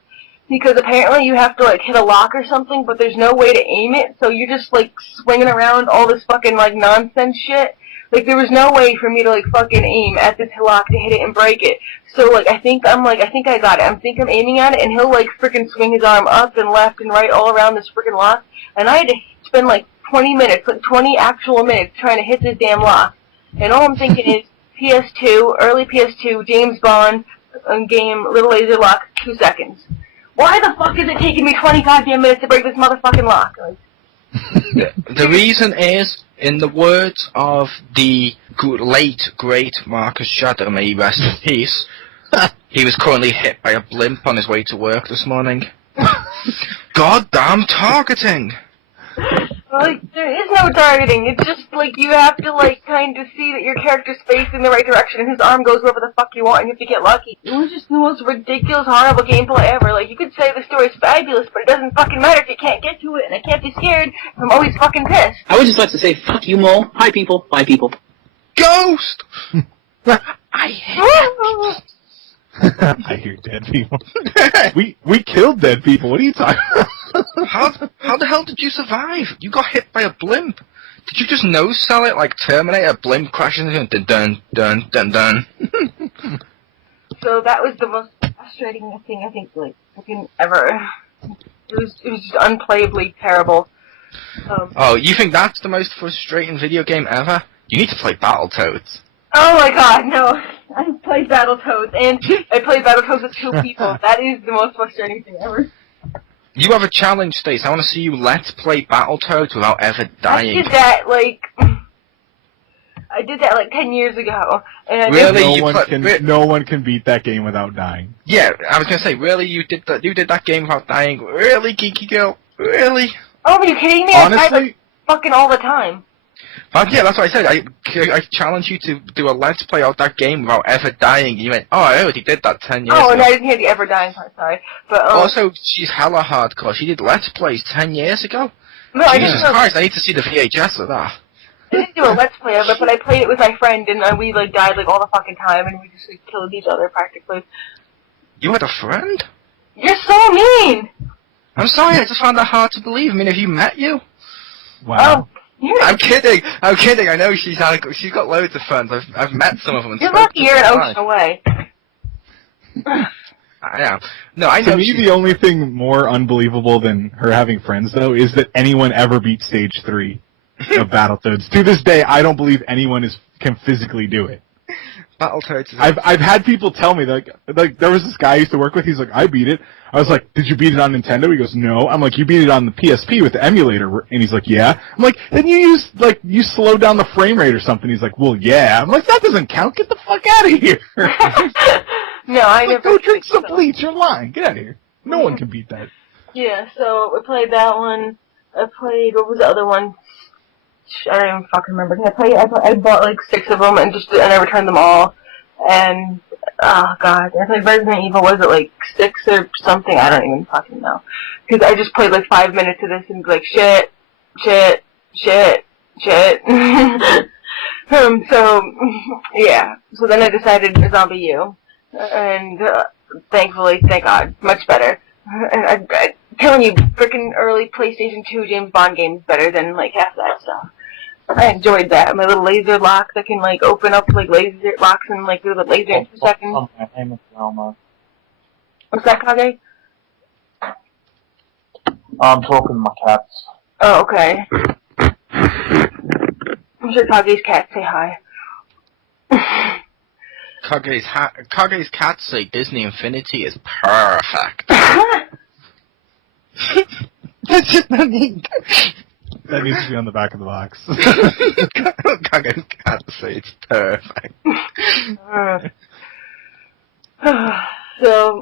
because apparently you have to like hit a lock or something, but there's no way to aim it, so you're just like swinging around all this fucking like nonsense shit. Like, there was no way for me to, like, fucking aim at this lock to hit it and break it. So, like, I think I got it. I'm aiming at it, and he'll, like, frickin' swing his arm up and left and right all around this frickin' lock. And I had to spend, like, 20 minutes, like, 20 actual minutes trying to hit this damn lock. And all I'm thinking is PS2, early PS2, James Bond game, little laser lock, 2 seconds. Why the fuck is it taking me 25 damn minutes to break this motherfucking lock? Like, the reason is, in the words of the late, great Marcus Shadow, may he rest in peace, he was currently hit by a blimp on his way to work this morning. Goddamn targeting! Like, there is no targeting. It's just, like, you have to, like, kind of see that your character's facing the right direction and his arm goes wherever the fuck you want and you have to get lucky. It was just the most ridiculous, horrible gameplay ever. Like, you could say the story's fabulous, but it doesn't fucking matter if you can't get to it, and I can't be scared. I'm always fucking pissed. I would just like to say, fuck you, Mole. Hi, people. Bye, people. Ghost! I hate I hear dead people. we killed dead people. What are you talking about? How the hell did you survive? You got hit by a blimp. Did you just no-sell it like Terminator? Blimp crashes and dun dun dun dun. So that was the most frustrating thing I think, like, fucking ever. It was just unplayably terrible. Oh, you think that's the most frustrating video game ever? You need to play Battletoads. Oh my god, no. I played Battletoads, and I played Battletoads with 2 people. That is the most frustrating thing ever. You have a challenge, Stace. I want to see you let's play Battletoads without ever dying. I did that like 10 years ago. And Really? No one can beat that game without dying. Yeah, I was gonna say, really, you did that game without dying? Really, geeky girl? Really? Oh, are you kidding me? Honestly, I tried fucking all the time. Yeah, that's what I said. I challenge you to do a let's play of that game without ever dying. You went, oh, I already did that 10 years ago. Oh, and I didn't hear the ever dying part, sorry. But, also, she's hella hardcore. She did let's plays 10 years ago. No, Jesus Christ, I need to see the VHS of that. I didn't do a let's play of it, but I played it with my friend, and we, like, died, like, all the fucking time, and we just, like, killed each other, practically. You had a friend? You're so mean! I'm sorry, I just found that hard to believe. I mean, have you met you? Wow. I'm kidding. I know she's got loads of friends. I've met some of them. And you're lucky you're an ocean away. I am. No, I know. To me, the only thing more unbelievable than her having friends, though, is that anyone ever beat Stage 3 of Battletoads. To this day, I don't believe anyone can physically do it. Battletoads. I've had people tell me like there was this guy I used to work with. He's like, I beat it. I was like, did you beat it on Nintendo? He goes, no. I'm like, you beat it on the PSP with the emulator, and he's like, yeah. I'm like, then you slowed down the frame rate or something. He's like, well, yeah. I'm like, that doesn't count. Get the fuck out of here. No, I never. Go drink some bleach. You're lying. Get out of here. No one can beat that. Yeah. So we played that one. I played what was the other one? I don't even fucking remember. I bought like 6 of them and I returned them all. And oh god, I played Resident Evil. Was it like 6 or something? I don't even fucking know. Because I just played like 5 minutes of this and be like shit. So yeah. So then I decided Zombie U, and thankfully, thank God, much better. I'm telling you, freaking early PlayStation 2 James Bond games better than like half that stuff. I enjoyed that. My little laser lock that can like open up like laser locks and like do the laser in 2 seconds. My name is Elmo. What's that, Kage? I'm talking to my cats. Oh, okay. I'm sure Kage's cats say hi. Kage's cats say Disney Infinity is perfect. That's just not neat. That needs to be on the back of the box. Kage's cats say it's perfect. So,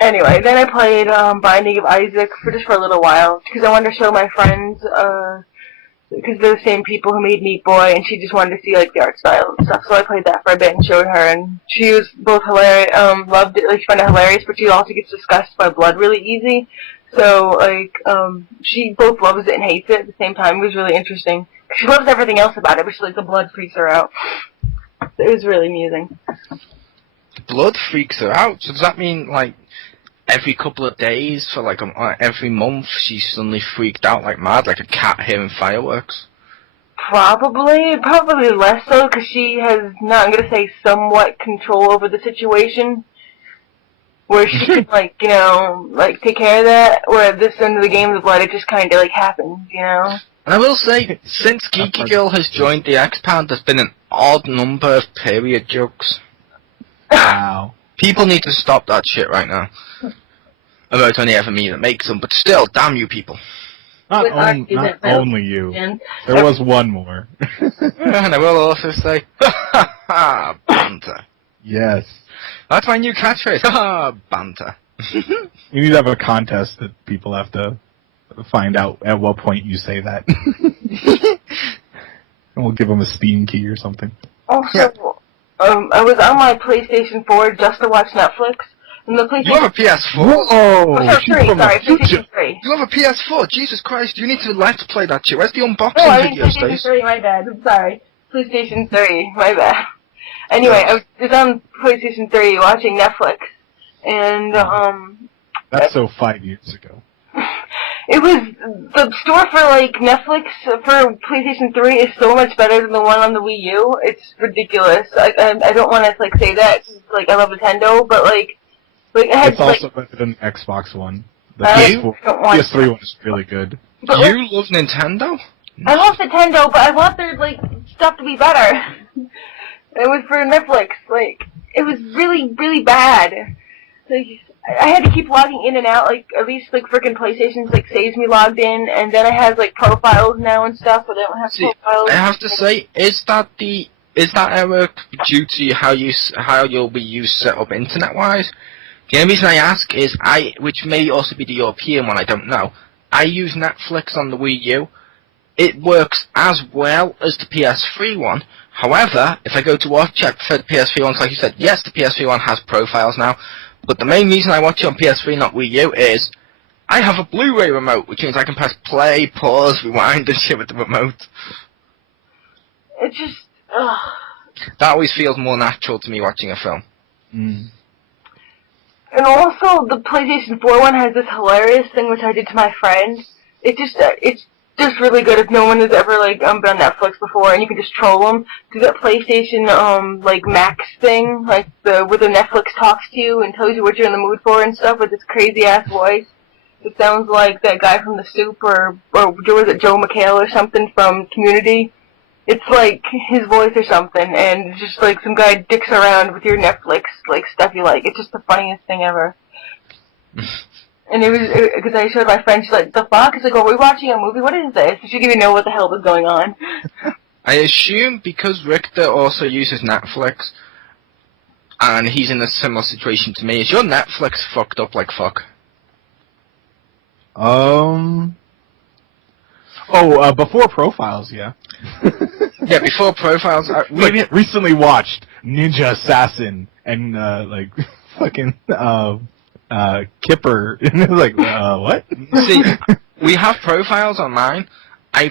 anyway, then I played Binding of Isaac for a little while because I wanted to show my friends because they're the same people who made Meat Boy, and she just wanted to see like the art style and stuff. So I played that for a bit and showed her, and she was both hilarious, loved it, like she found it hilarious, but she also gets disgusted by blood really easy. So like she both loves it and hates it at the same time. It was really interesting. She loves everything else about it, but she like the blood freaks her out. It was really amusing. Blood freaks her out. So does that mean like every couple of days for like every month she's suddenly freaked out like mad, like a cat hearing fireworks? Probably less so because she has not, I'm gonna say, somewhat control over the situation, where she can like like take care of that. Where at this end of the game of blood, it just kind of like happens, And I will say, since Geeky Girl has joined the Xpound, there's been an odd number of period jokes. Wow. People need to stop that shit right now. Although it's only ever me that makes them, but still, damn you people. Not only you. There was one more. And I will also say, ha ha ha, banter. Yes. That's my new catchphrase, ha ha, banter. You need to have a contest that people have to find out at what point you say that. And we'll give them a Steam key or something. Also, I was on my PlayStation 4 just to watch Netflix. And the PlayStation... You have a PS4? Whoa! PlayStation 3. You have a PS4? Jesus Christ, you need to let's play that shit. Where's the unboxing No, I mean video, PlayStation Stace? 3, my bad. I'm sorry. PlayStation 3, my bad. Anyway, I was on PlayStation 3 watching Netflix. And, That's so 5 years ago. It was, the store for, like, Netflix for PlayStation 3 is so much better than the one on the Wii U. It's ridiculous. I don't want to, like, say that, like, I love Nintendo, but, like it has, it's also better than the Xbox One. The PS3 one is really good. But, you love Nintendo? I love Nintendo, but I want their, like, stuff to be better. It was for Netflix. Like, it was really, really bad. Like, I had to keep logging in and out, like, at least, like, frickin' PlayStation's, like, saves me logged in, and then I have, like, profiles now and stuff, but I don't have profiles. I have to say, is that error due to how you'll be used set up internet-wise? The only reason I ask is, which may also be the European one, I don't know, I use Netflix on the Wii U. It works as well as the PS3 one. However, if I go to watch it for the PS3 one, like you said, yes, the PS3 one has profiles now, but the main reason I watch it on PS3, not Wii U, is I have a Blu-ray remote, which means I can press play, pause, rewind, and shit with the remote. It just, That always feels more natural to me watching a film. Mm. And also, the PlayStation 4 one has this hilarious thing which I did to my friend. It's just really good if no one has ever, like, been on Netflix before, and you can just troll them. Do that PlayStation, like, Max thing, like, where the Netflix talks to you and tells you what you're in the mood for and stuff with this crazy-ass voice. It sounds like that guy from The Soup, or was it Joe McHale or something from Community? It's like his voice or something, and it's just like some guy dicks around with your Netflix, like, stuff you like. It's just the funniest thing ever. And it was, because I showed my friend, she's like, the fuck? It's like, are we watching a movie? What is this? She didn't even know what the hell was going on. I assume because Richter also uses Netflix, and he's in a similar situation to me, is your Netflix fucked up like fuck? Before Profiles, yeah. Yeah, before Profiles, we recently watched Ninja Assassin and, fucking, Kipper. And it was like, what? See, we have Profiles on mine. I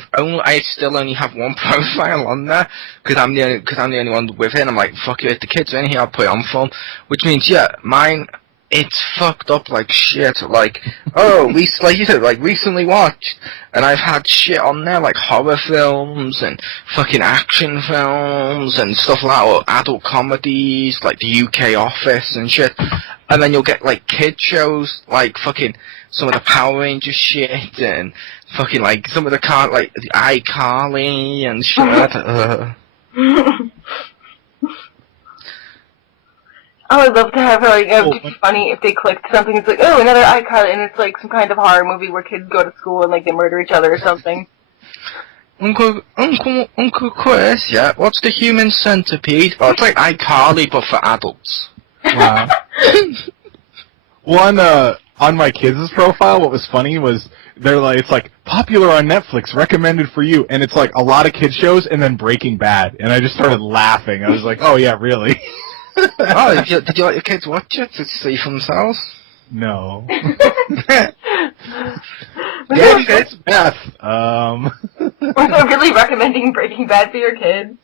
still only have one profile on there, because I'm the only one with it, and I'm like, fuck it, if the kids are in here, I'll put it on for them. Which means, yeah, mine, it's fucked up like shit. Like, oh, recently watched, and I've had shit on there like horror films and fucking action films and stuff like that, or adult comedies like the UK Office and shit. And then you'll get like kid shows like fucking some of the Power Rangers shit and fucking like some of the like the iCarly and shit. I would love to have like it would be funny if they clicked something. It's like, oh, another iCarly, and it's like some kind of horror movie where kids go to school and like they murder each other or something. Uncle Chris, yeah. What's the human centipede? Oh, it's like iCarly but for adults. Wow. One on my kids' profile, what was funny was they're like, it's like popular on Netflix, recommended for you, and it's like a lot of kids shows and then Breaking Bad, and I just started laughing. I was like, oh yeah, really? Oh, did you let your kids watch it to see for themselves? No. Yeah, it's Beth. Was it really recommending Breaking Bad for your kids?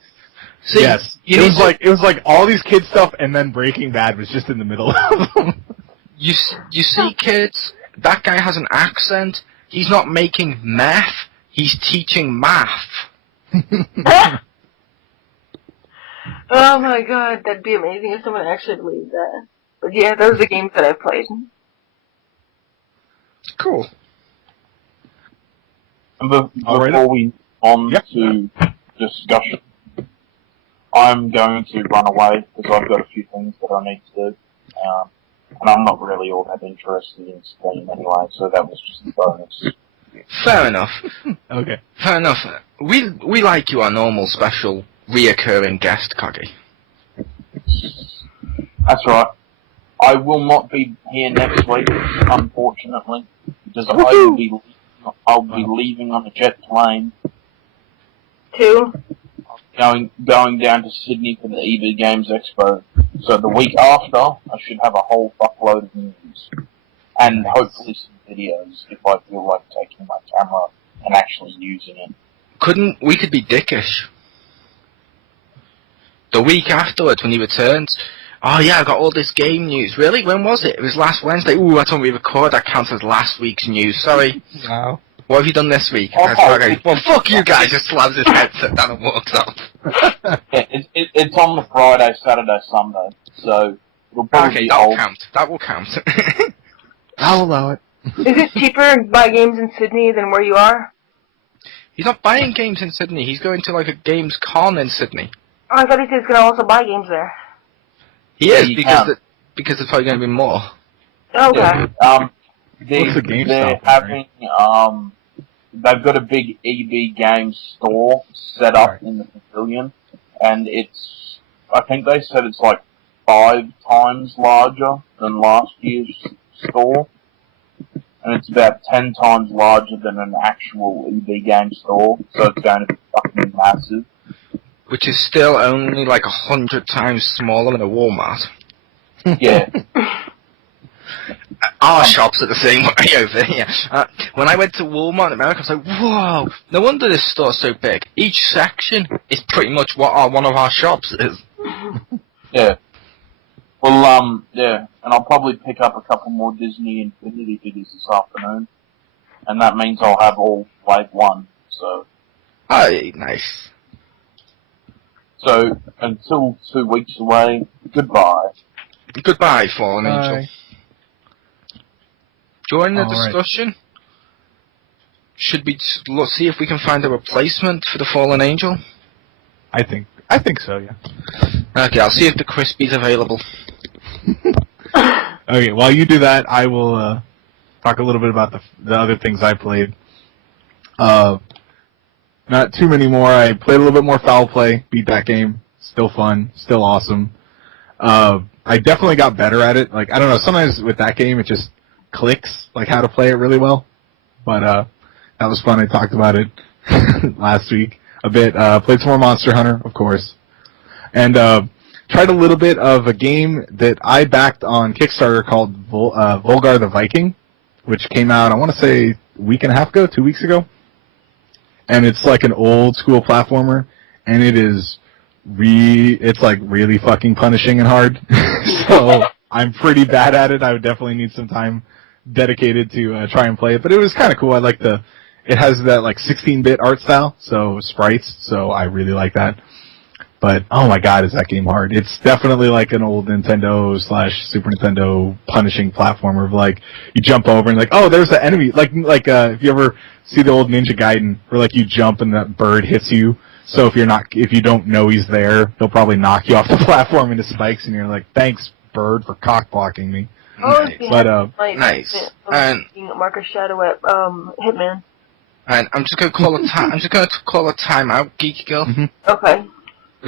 See, yes. It was like all these kid stuff, and then Breaking Bad was just in the middle of them. You see, kids, that guy has an accent. He's not making meth. He's teaching math. Oh my god, that'd be amazing if someone actually believed that. But yeah, those are the games that I've played. Cool. And before we on to discussion, I'm going to run away because I've got a few things that I need to do. And I'm not really all that interested in Steam anyway, so that was just a bonus. Fair enough. Okay. Fair enough. We like you, our normal, special, reoccurring guest, Coggy. That's right. I will not be here next week, unfortunately, because I'll be leaving on a jet plane. Going down to Sydney for the EB Games Expo. So the week after, I should have a whole fuckload of news. And hopefully some videos, if I feel like taking my camera and actually using it. We could be dickish. The week afterwards, when he returns, oh yeah, I got all this game news. Really? When was it? It was last Wednesday. Ooh, that's when we record. That counts as last week's news. Sorry. Wow. What have you done this week? Okay. Well, fuck you guys. Just slams his headset down and walks off. Yeah, it's on the Friday, Saturday, Sunday. So it'll probably be that'll old. count. That will count. I'll allow it. Is it cheaper to buy games in Sydney than where you are? He's not buying games in Sydney. He's going to like a games con in Sydney. Oh, I thought he said he's going to also buy games there. He is because there's probably going to be more. Okay. Yeah. What's the GameStop They're having they've got a big EB Games store set up in the pavilion, and I think they said it's like 5 times larger than last year's store, and it's about 10 times larger than an actual EB Games store, so it's going to be fucking massive. Which is still only like 100 times smaller than a Walmart. Yeah. Our shops are the same way over here. When I went to Walmart in America, I was like, whoa, no wonder this store's so big. Each section is pretty much what one of our shops is. Yeah. Well, yeah, and I'll probably pick up a couple more Disney Infinity figures this afternoon, and that means I'll have all Wave 1, so... Oh, nice. So, until 2 weeks away, goodbye. Goodbye, Fallen Angel. Join the All discussion. Right. Should we see if we can find a replacement for the Fallen Angel? I think so, yeah. Okay, I'll see if the Crispy's available. Okay, while you do that, I will talk a little bit about the other things I played. Not too many more. I played a little bit more Foul Play, beat that game. Still fun, still awesome. I definitely got better at it. Like, I don't know, sometimes with that game it just clicks, like how to play it really well. But that was fun. I talked about it last week a bit. Played some more Monster Hunter, of course. And tried a little bit of a game that I backed on Kickstarter called Volgar the Viking, which came out, I want to say, a week and a half ago, 2 weeks ago. And it's like an old school platformer, and it's like really fucking punishing and hard. So I'm pretty bad at it. I would definitely need some time dedicated to try and play it. But it was kind of cool. I like it has that like 16-bit art style, so sprites. So I really like that. But oh my god, is that game hard? It's definitely like an old Nintendo / Super Nintendo punishing platformer of like you jump over and like, oh, there's the enemy. Like if you ever see the old Ninja Gaiden where like you jump and that bird hits you. So if you don't know he's there, he'll probably knock you off the platform into spikes, and you're like, thanks, bird, for cock blocking me. Oh, Nice. but Nice. And Marcus Shadow at Hitman. and I'm just gonna call a timeout, Geeky Girl. Mm-hmm. Okay.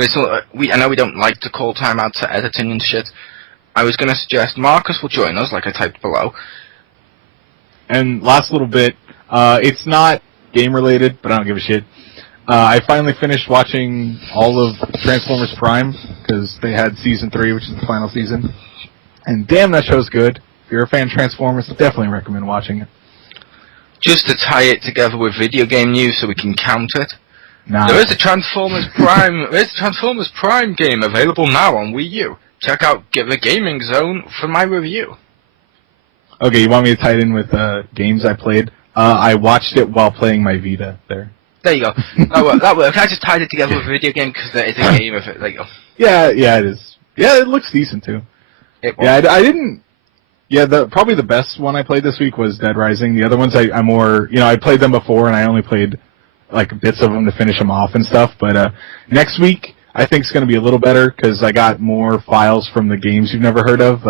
So, I know we don't like to call timeout to editing and shit. I was gonna suggest Marcus will join us, like I typed below. And last little bit, it's not game related, but I don't give a shit. I finally finished watching all of Transformers Prime, because they had Season 3, which is the final season. And damn, that show's good. If you're a fan of Transformers, I definitely recommend watching it. Just to tie it together with video game news so we can count it. Nah. There is a Transformers Prime game available now on Wii U. Check out the Gaming Zone for my review. Okay, you want me to tie it in with games I played? I watched it while playing my Vita there. There you go. That works. I just tied it together with a video game because there is a game of it. There you go. Yeah, it is. Yeah, it looks decent too. I didn't. Yeah, probably the best one I played this week was Dead Rising. The other ones I more, I played them before and I only played like bits of them to finish them off and stuff. But next week I think it's going to be a little better because I got more files from the games you've never heard of.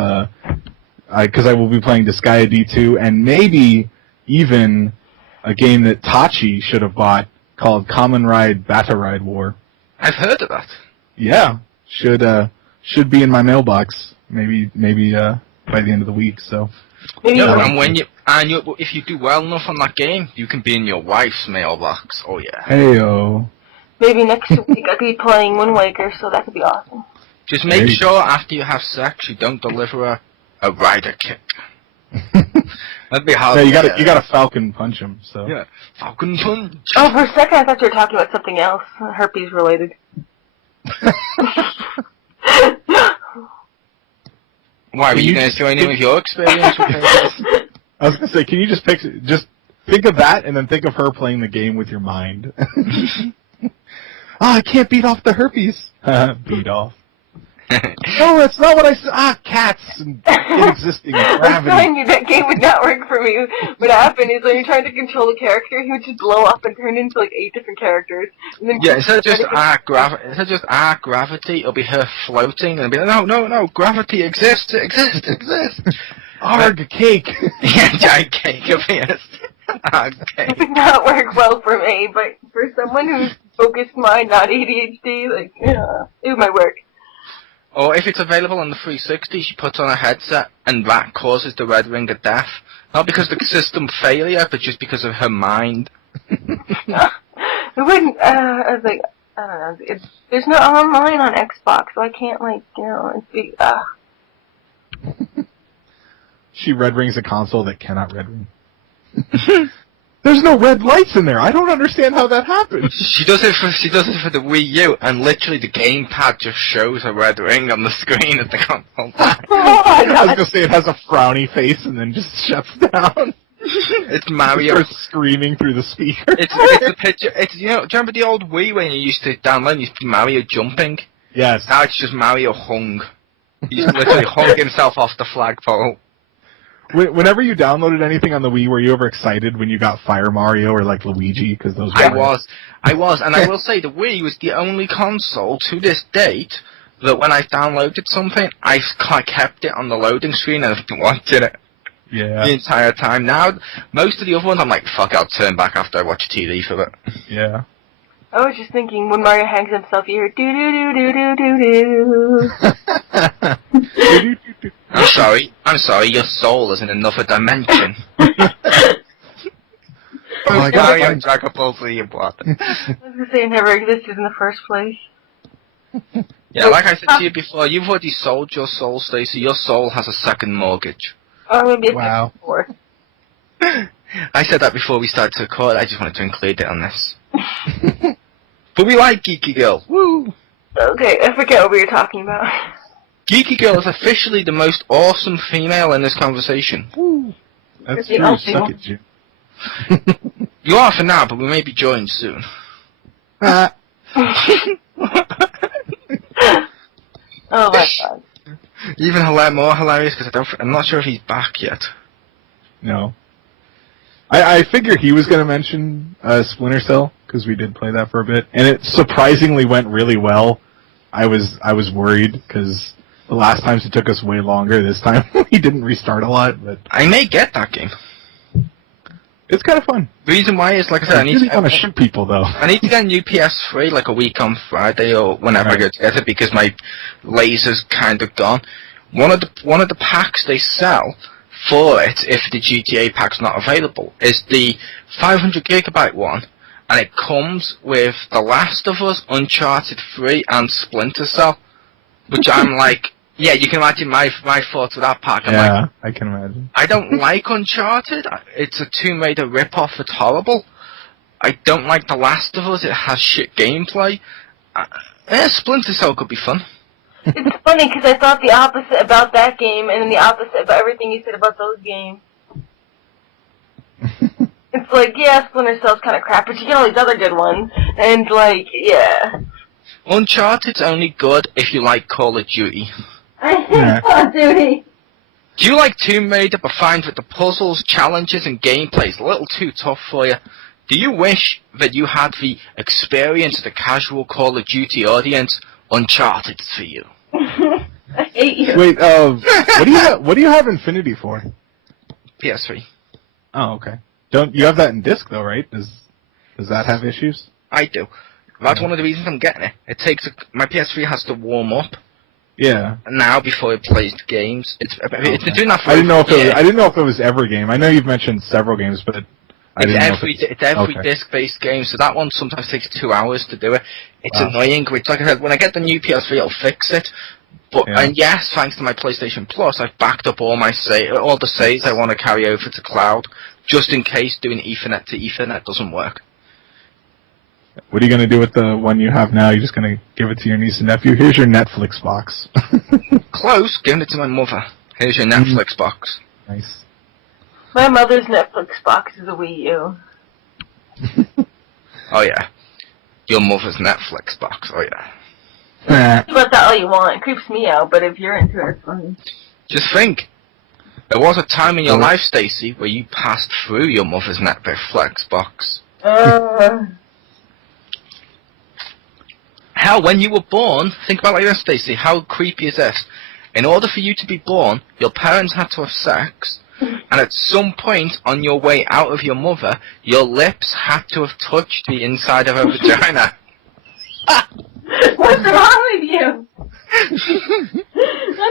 Because I will be playing Disgaea D2 and maybe even a game that Tachi should have bought called Kamen Ride Bata Ride War. I've heard of that. Yeah, should be in my mailbox. Maybe by the end of the week. So. Yeah, and if you do well enough on that game, you can be in your wife's mailbox. Oh yeah. Heyo. Maybe next week I'll be playing Wind Waker, so that could be awesome. Just make sure after you have sex, you don't deliver a rider kick. That'd be hard. Yeah, you got to Falcon punch him. So. Yeah, Falcon punch. Oh, for a second I thought you were talking about something else, herpes related. Why were you going to join in with your experience with herpes? I was going to say, can you just think of that and then think of her playing the game with your mind? I can't beat off the herpes. Beat off. No, that's not what I said. Cats and inexisting gravity. I'm telling you, that game would not work for me. What happened is when you're trying to control a character, he would just blow up and turn into like 8 different characters. And then instead of just gravity, it'll be her floating and be like, no, gravity exists. Arg, cake. Yeah, giant cake appears. It would not work well for me, but for someone who's focused mind, not ADHD, it might work. Or if it's available on the 360, she puts on a headset, and that causes the red ring of death. Not because of the system failure, but just because of her mind. It wouldn't, I was like, I don't know, there's no online on Xbox, so I can't, She red rings a console that cannot red ring. There's no red lights in there. I don't understand how that happens. She does it for the Wii U, and literally the gamepad just shows a red ring on the screen at the console. I was gonna say it has a frowny face and then just shuts down. It's Mario. It starts screaming through the speaker. It's a picture. Do you remember the old Wii when you used to download and you used to Mario jumping? Yes. Now it's just Mario hung. He's literally hung himself off the flagpole. Whenever you downloaded anything on the Wii, were you ever excited when you got Fire Mario or like Luigi? Because those. I was, and I will say the Wii was the only console to this date that when I downloaded something, I kept it on the loading screen and I've been watching it. Yeah. The entire time. Now, most of the other ones, I'm like, fuck, I'll turn back after I watch TV for it. Yeah. I was just thinking when Mario hangs himself, you hear do do do do do do do. I'm sorry, your soul is in another dimension. Mario and Dragon Ball Z and what? I was gonna say it never existed in the first place. Yeah, like I said to you before, you've already sold your soul, Stacey. Your soul has a second mortgage. Oh, maybe it's wow. Fourth. I said that before we started to record. I just wanted to include it on this. But we like Geeky Girl. Woo! Okay, I forget what we were talking about. Geeky Girl is officially the most awesome female in this conversation. That's Yeah, true. I'll Suck see. it, Jim. You are for now, but we may be joined soon. Oh my god. Even more hilarious because I'm not sure if he's back yet. No. I figure he was going to mention Splinter Cell because we did play that for a bit, and it surprisingly went really well. I was worried because the last times it took us way longer. This time he didn't restart a lot, but I may get that game. it's kind of fun. The reason why is, like I said, I really want to shoot people though. I need to get a new PS3 like a week on Friday or whenever I go to get it because my laser's kind of gone. One of the packs they sell for it, if the GTA pack's not available, is the 500 gigabyte one, and it comes with The Last of Us, Uncharted 3, and Splinter Cell, which I'm like, yeah, you can imagine my thoughts with that pack. I'm like, I can imagine. I don't like Uncharted. It's a Tomb Raider rip-off. It's horrible. I don't like The Last of Us. It has shit gameplay. Splinter Cell could be fun. It's funny because I thought the opposite about that game and then the opposite about everything you said about those games. It's like, yeah, Splinter Cell's kind of crap, but you get all these other good ones. And, like, yeah. Uncharted's only good if you like Call of Duty. I hate Call of Duty. Do you like Tomb Raider but find that the puzzles, challenges, and gameplay is a little too tough for you? Do you wish that you had the experience of the casual Call of Duty audience? Uncharted's for you. I hate you. Wait, what do you have Infinity for? PS3. Oh, okay. Don't you have that in disc though, right? Does that have issues? I do. That's one of the reasons I'm getting it. It takes my PS3 has to warm up Yeah. now before it plays the games. It's been doing that for I didn't know if a year. I didn't know if it was every game. I know you've mentioned several games, but I didn't know if It's every okay. disc-based game, so that one sometimes takes 2 hours to do it. It's annoying, which, like I said, when I get the new PS3, I'll fix it. But and yes, thanks to my PlayStation Plus, I've backed up all the saves I want to carry over to cloud, just in case doing Ethernet to Ethernet doesn't work. What are you gonna do with the one you have now? You're just gonna give it to your niece and nephew? Here's your Netflix box. Close, giving it to my mother. Here's your Netflix box. Nice. My mother's Netflix box is a Wii U. Oh yeah. Your mother's Netflix box, oh yeah. You about that all you want. It creeps me out, but if you're into it, it's fine. Just think. There was a time in your life, Stacey, where you passed through your mother's Netflix box. Hell, when you were born, think about it like this, Stacey, how creepy is this? In order for you to be born, your parents had to have sex, and at some point on your way out of your mother, your lips had to have touched the inside of her vagina. What's wrong with you? What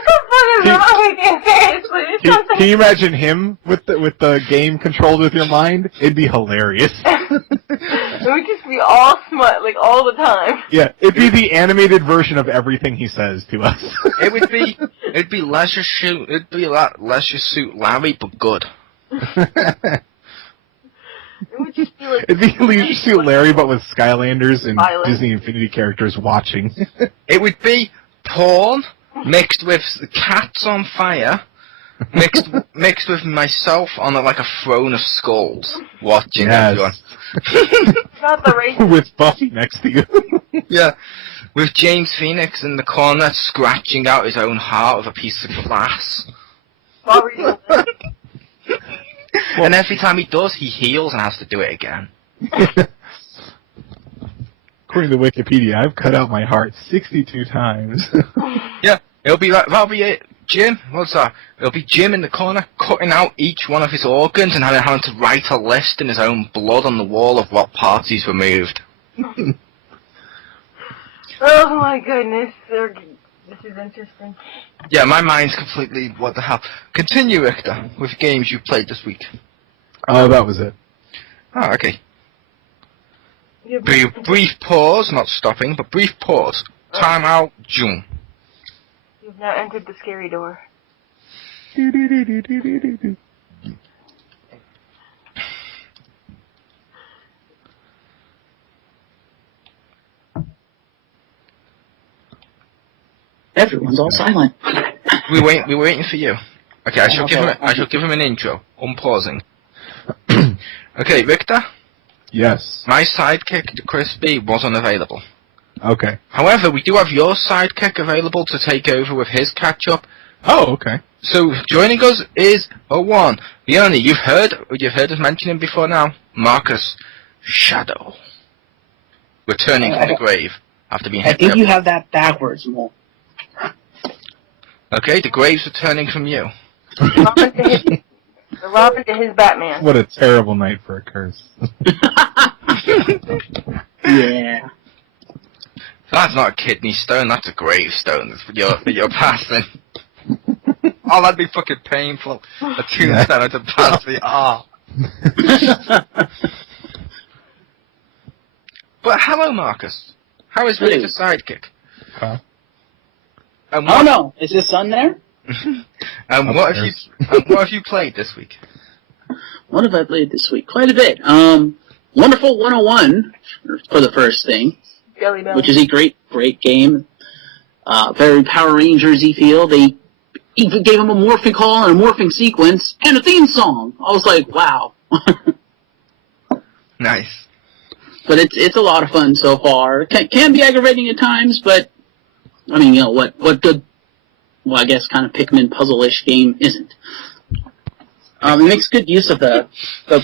the fuck is wrong with you? Seriously, Can you imagine him with the game controlled with your mind? It'd be hilarious. It would just be all smut, like, all the time. Yeah, it'd be the animated version of everything he says to us. It'd be Leisure Suit Larry, but good. It would just be like... It'd be Leisure Suit Larry, but with Skylanders and Violent. Disney Infinity characters watching. It would be porn mixed with Cats on Fire, mixed with myself on like a throne of skulls, watching everyone. Not the race. With Buffy next to you. Yeah, with James Phoenix in the corner scratching out his own heart with a piece of glass. And every time he does, he heals and has to do it again. According to Wikipedia, I've cut out my heart 62 times. Yeah, that'll be it. Jim, what's that? It'll be Jim in the corner cutting out each one of his organs and having to write a list in his own blood on the wall of what parts he's removed. Oh my goodness, this is interesting. Yeah, my mind's completely, what the hell. Continue, Richter, with games you played this week. Oh, that was it. Oh, okay. Brief pause, not stopping, but brief pause. Time out, June. You've now entered the scary door. Everyone's all silent. We're waiting for you. Okay, I shall give him an intro. Unpausing. Okay, Victor? Yes. My sidekick, Chris B, was unavailable. Okay. However, we do have your sidekick available to take over with his catch-up. Oh, okay. So, joining us is one. The only, you've heard us mention him before now, Marcus Shadow. Returning from the grave after being hit. I think you have that backwards, Mo. Okay, the grave's returning from you. The Robin to his Batman. What a terrible night for a curse. Yeah. That's not a kidney stone, that's a gravestone that you're passing. Oh, that'd be fucking painful. A tombstone to pass me. Oh. But hello, Marcus. How is Victor's sidekick? Huh? Oh no, is his son there? What have you played this week? What have I played this week? Quite a bit. Wonderful 101 for the first thing, Jelly Belly. which is a great game. Very Power Rangers-y feel. They even gave him a morphing call and a morphing sequence and a theme song. I was like, wow. Nice. But it's a lot of fun so far. Can be aggravating at times, but I mean, what good, well, I guess kind of Pikmin puzzle-ish game isn't. It makes good use of the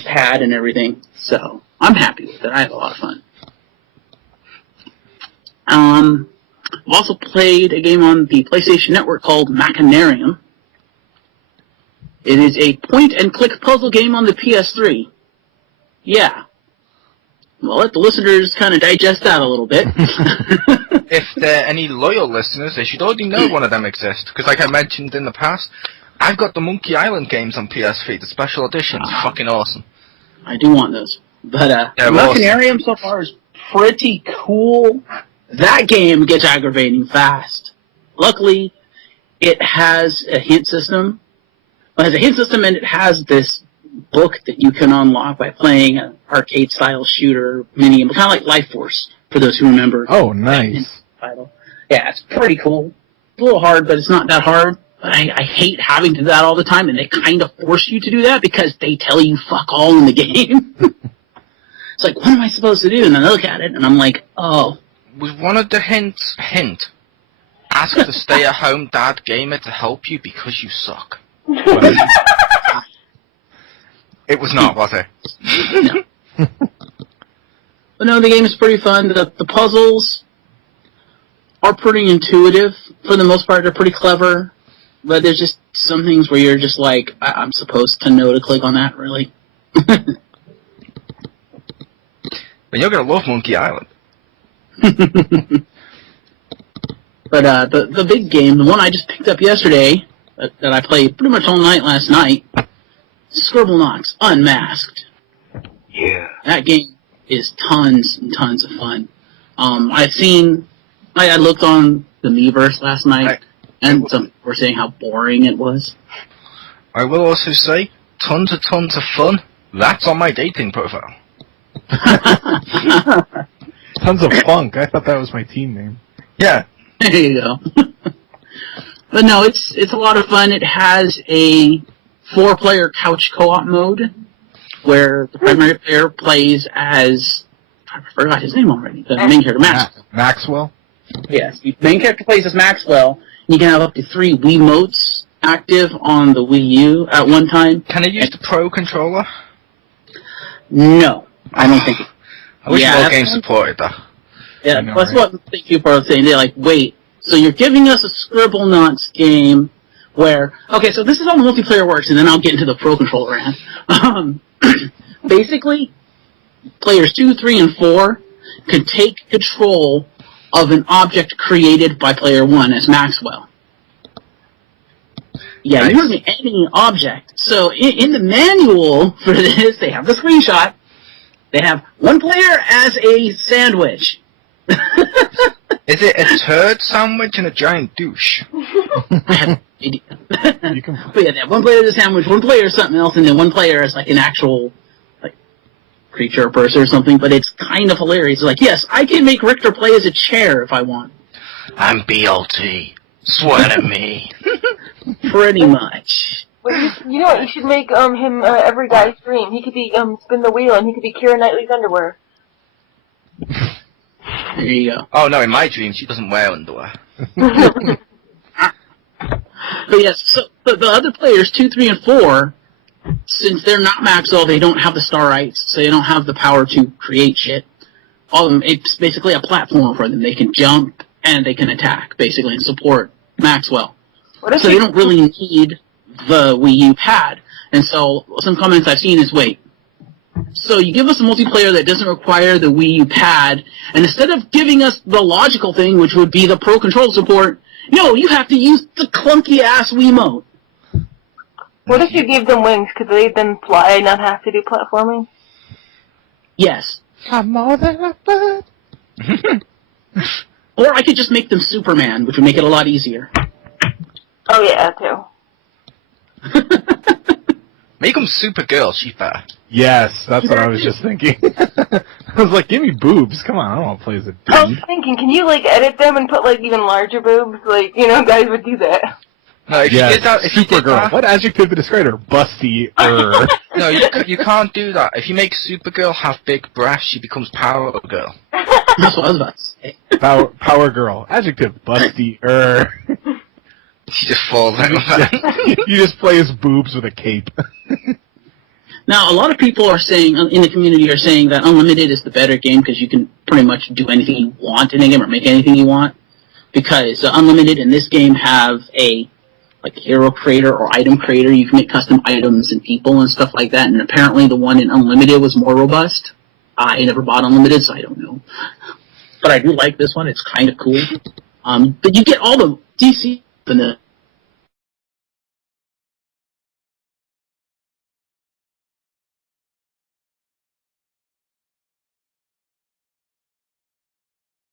pad and everything, so I'm happy with it. I had a lot of fun. I've also played a game on the PlayStation Network called Machinarium. It is a point-and-click puzzle game on the PS3. Yeah. Well, let the listeners kind of digest that a little bit. If there are any loyal listeners, they should already know one of them exists. Because like I mentioned in the past, I've got the Monkey Island games on PS3, the special editions. Fucking awesome. I do want those. But Machinarium so far is pretty cool. That game gets aggravating fast. Luckily, it has a hint system. It has a hint system and it has this book that you can unlock by playing an arcade-style shooter mini-game, kind of like Life Force, for those who remember. Oh, nice. Title. Yeah, it's pretty cool. It's a little hard, but it's not that hard. But I hate having to do that all the time, and they kind of force you to do that because they tell you fuck all in the game. It's like, what am I supposed to do? And then I look at it, and I'm like, oh. Was one of the hints, ask the stay-at-home dad gamer to help you because you suck. It was not, was it? No. But no, the game is pretty fun. The puzzles are pretty intuitive. For the most part, they're pretty clever. But there's just some things where you're just like, I'm supposed to know to click on that, really. But you're going to love Monkey Island. But the big game, the one I just picked up yesterday, that I played pretty much all night last night, Scribblenauts Unmasked. Yeah. That game is tons and tons of fun. I looked on the Miiverse last night, and some people were saying how boring it was. I will also say, tons of fun. That's on my dating profile. Tons of funk. I thought that was my team name. Yeah. There you go. But no, it's a lot of fun. It has a 4-player couch co-op mode where the primary player plays as, I forgot his name already, the main character, Maxwell? Yes, the main character plays as Maxwell, and you can have up to 3 Wiimotes active on the Wii U at one time. Can I use the Pro controller? No, I don't think. I wish more games supported that. Yeah, that's what people are saying. They're like, wait, so you're giving us a Scribblenauts game where, okay, so this is how multiplayer works, and then I'll get into the Pro controller end. Basically, players 2, 3, and 4 can take control of an object created by player 1 as Maxwell. Yeah, nice. You heard me, any object. So in the manual for this, they have the screenshot. They have one player as a sandwich. Is it a turd sandwich and a giant douche? I have no idea. But yeah, they have one player as a sandwich, one player as something else, and then one player as like an actual like creature or person or something. But it's kind of hilarious. It's like, yes, I can make Richter play as a chair if I want. I'm BLT. Swear at me. Pretty much. Well, you know what? You should make him every guy's dream. He could be spin the wheel, and he could be Keira Knightley's underwear. There you go. Oh no, in my dream she doesn't wear underwear. But yes, so the other players, 2, 3, and 4, since they're not max level, they don't have the star rights, so they don't have the power to create shit. All of them, it's basically a platform for them. They can jump and they can attack, basically, and support Maxwell. So they don't really need the Wii U pad. And so some comments I've seen is, wait, so you give us a multiplayer that doesn't require the Wii U pad, and instead of giving us the logical thing, which would be the Pro Control support, no, you have to use the clunky-ass Wiimote. What if you gave them wings? Could they then fly and not have to do platforming? Yes. I'm more than a bird. Or I could just make them Superman, which would make it a lot easier. Oh yeah, too. Make them Supergirl, she's better. Yes, that's what I was just thinking. I was like, give me boobs. Come on, I don't want to play as a dude. I was thinking, can you edit them and put even larger boobs? Guys would do that. No, if you did that, if you did Supergirl. that, What adjective to describe her? Busty. no, you can't do that. If you make Supergirl have big breasts, she becomes Power Girl. That's what I was about to say. Power girl. Adjective. Busty. She just falls out. You just play as boobs with a cape. Now, a lot of people are saying, in the community, are saying that Unlimited is the better game because you can pretty much do anything you want in a game or make anything you want. Because Unlimited in this game have a hero creator or item creator. You can make custom items and people and stuff like that. And apparently the one in Unlimited was more robust. I never bought Unlimited, so I don't know. But I do like this one. It's kind of cool. But you get all the DC in the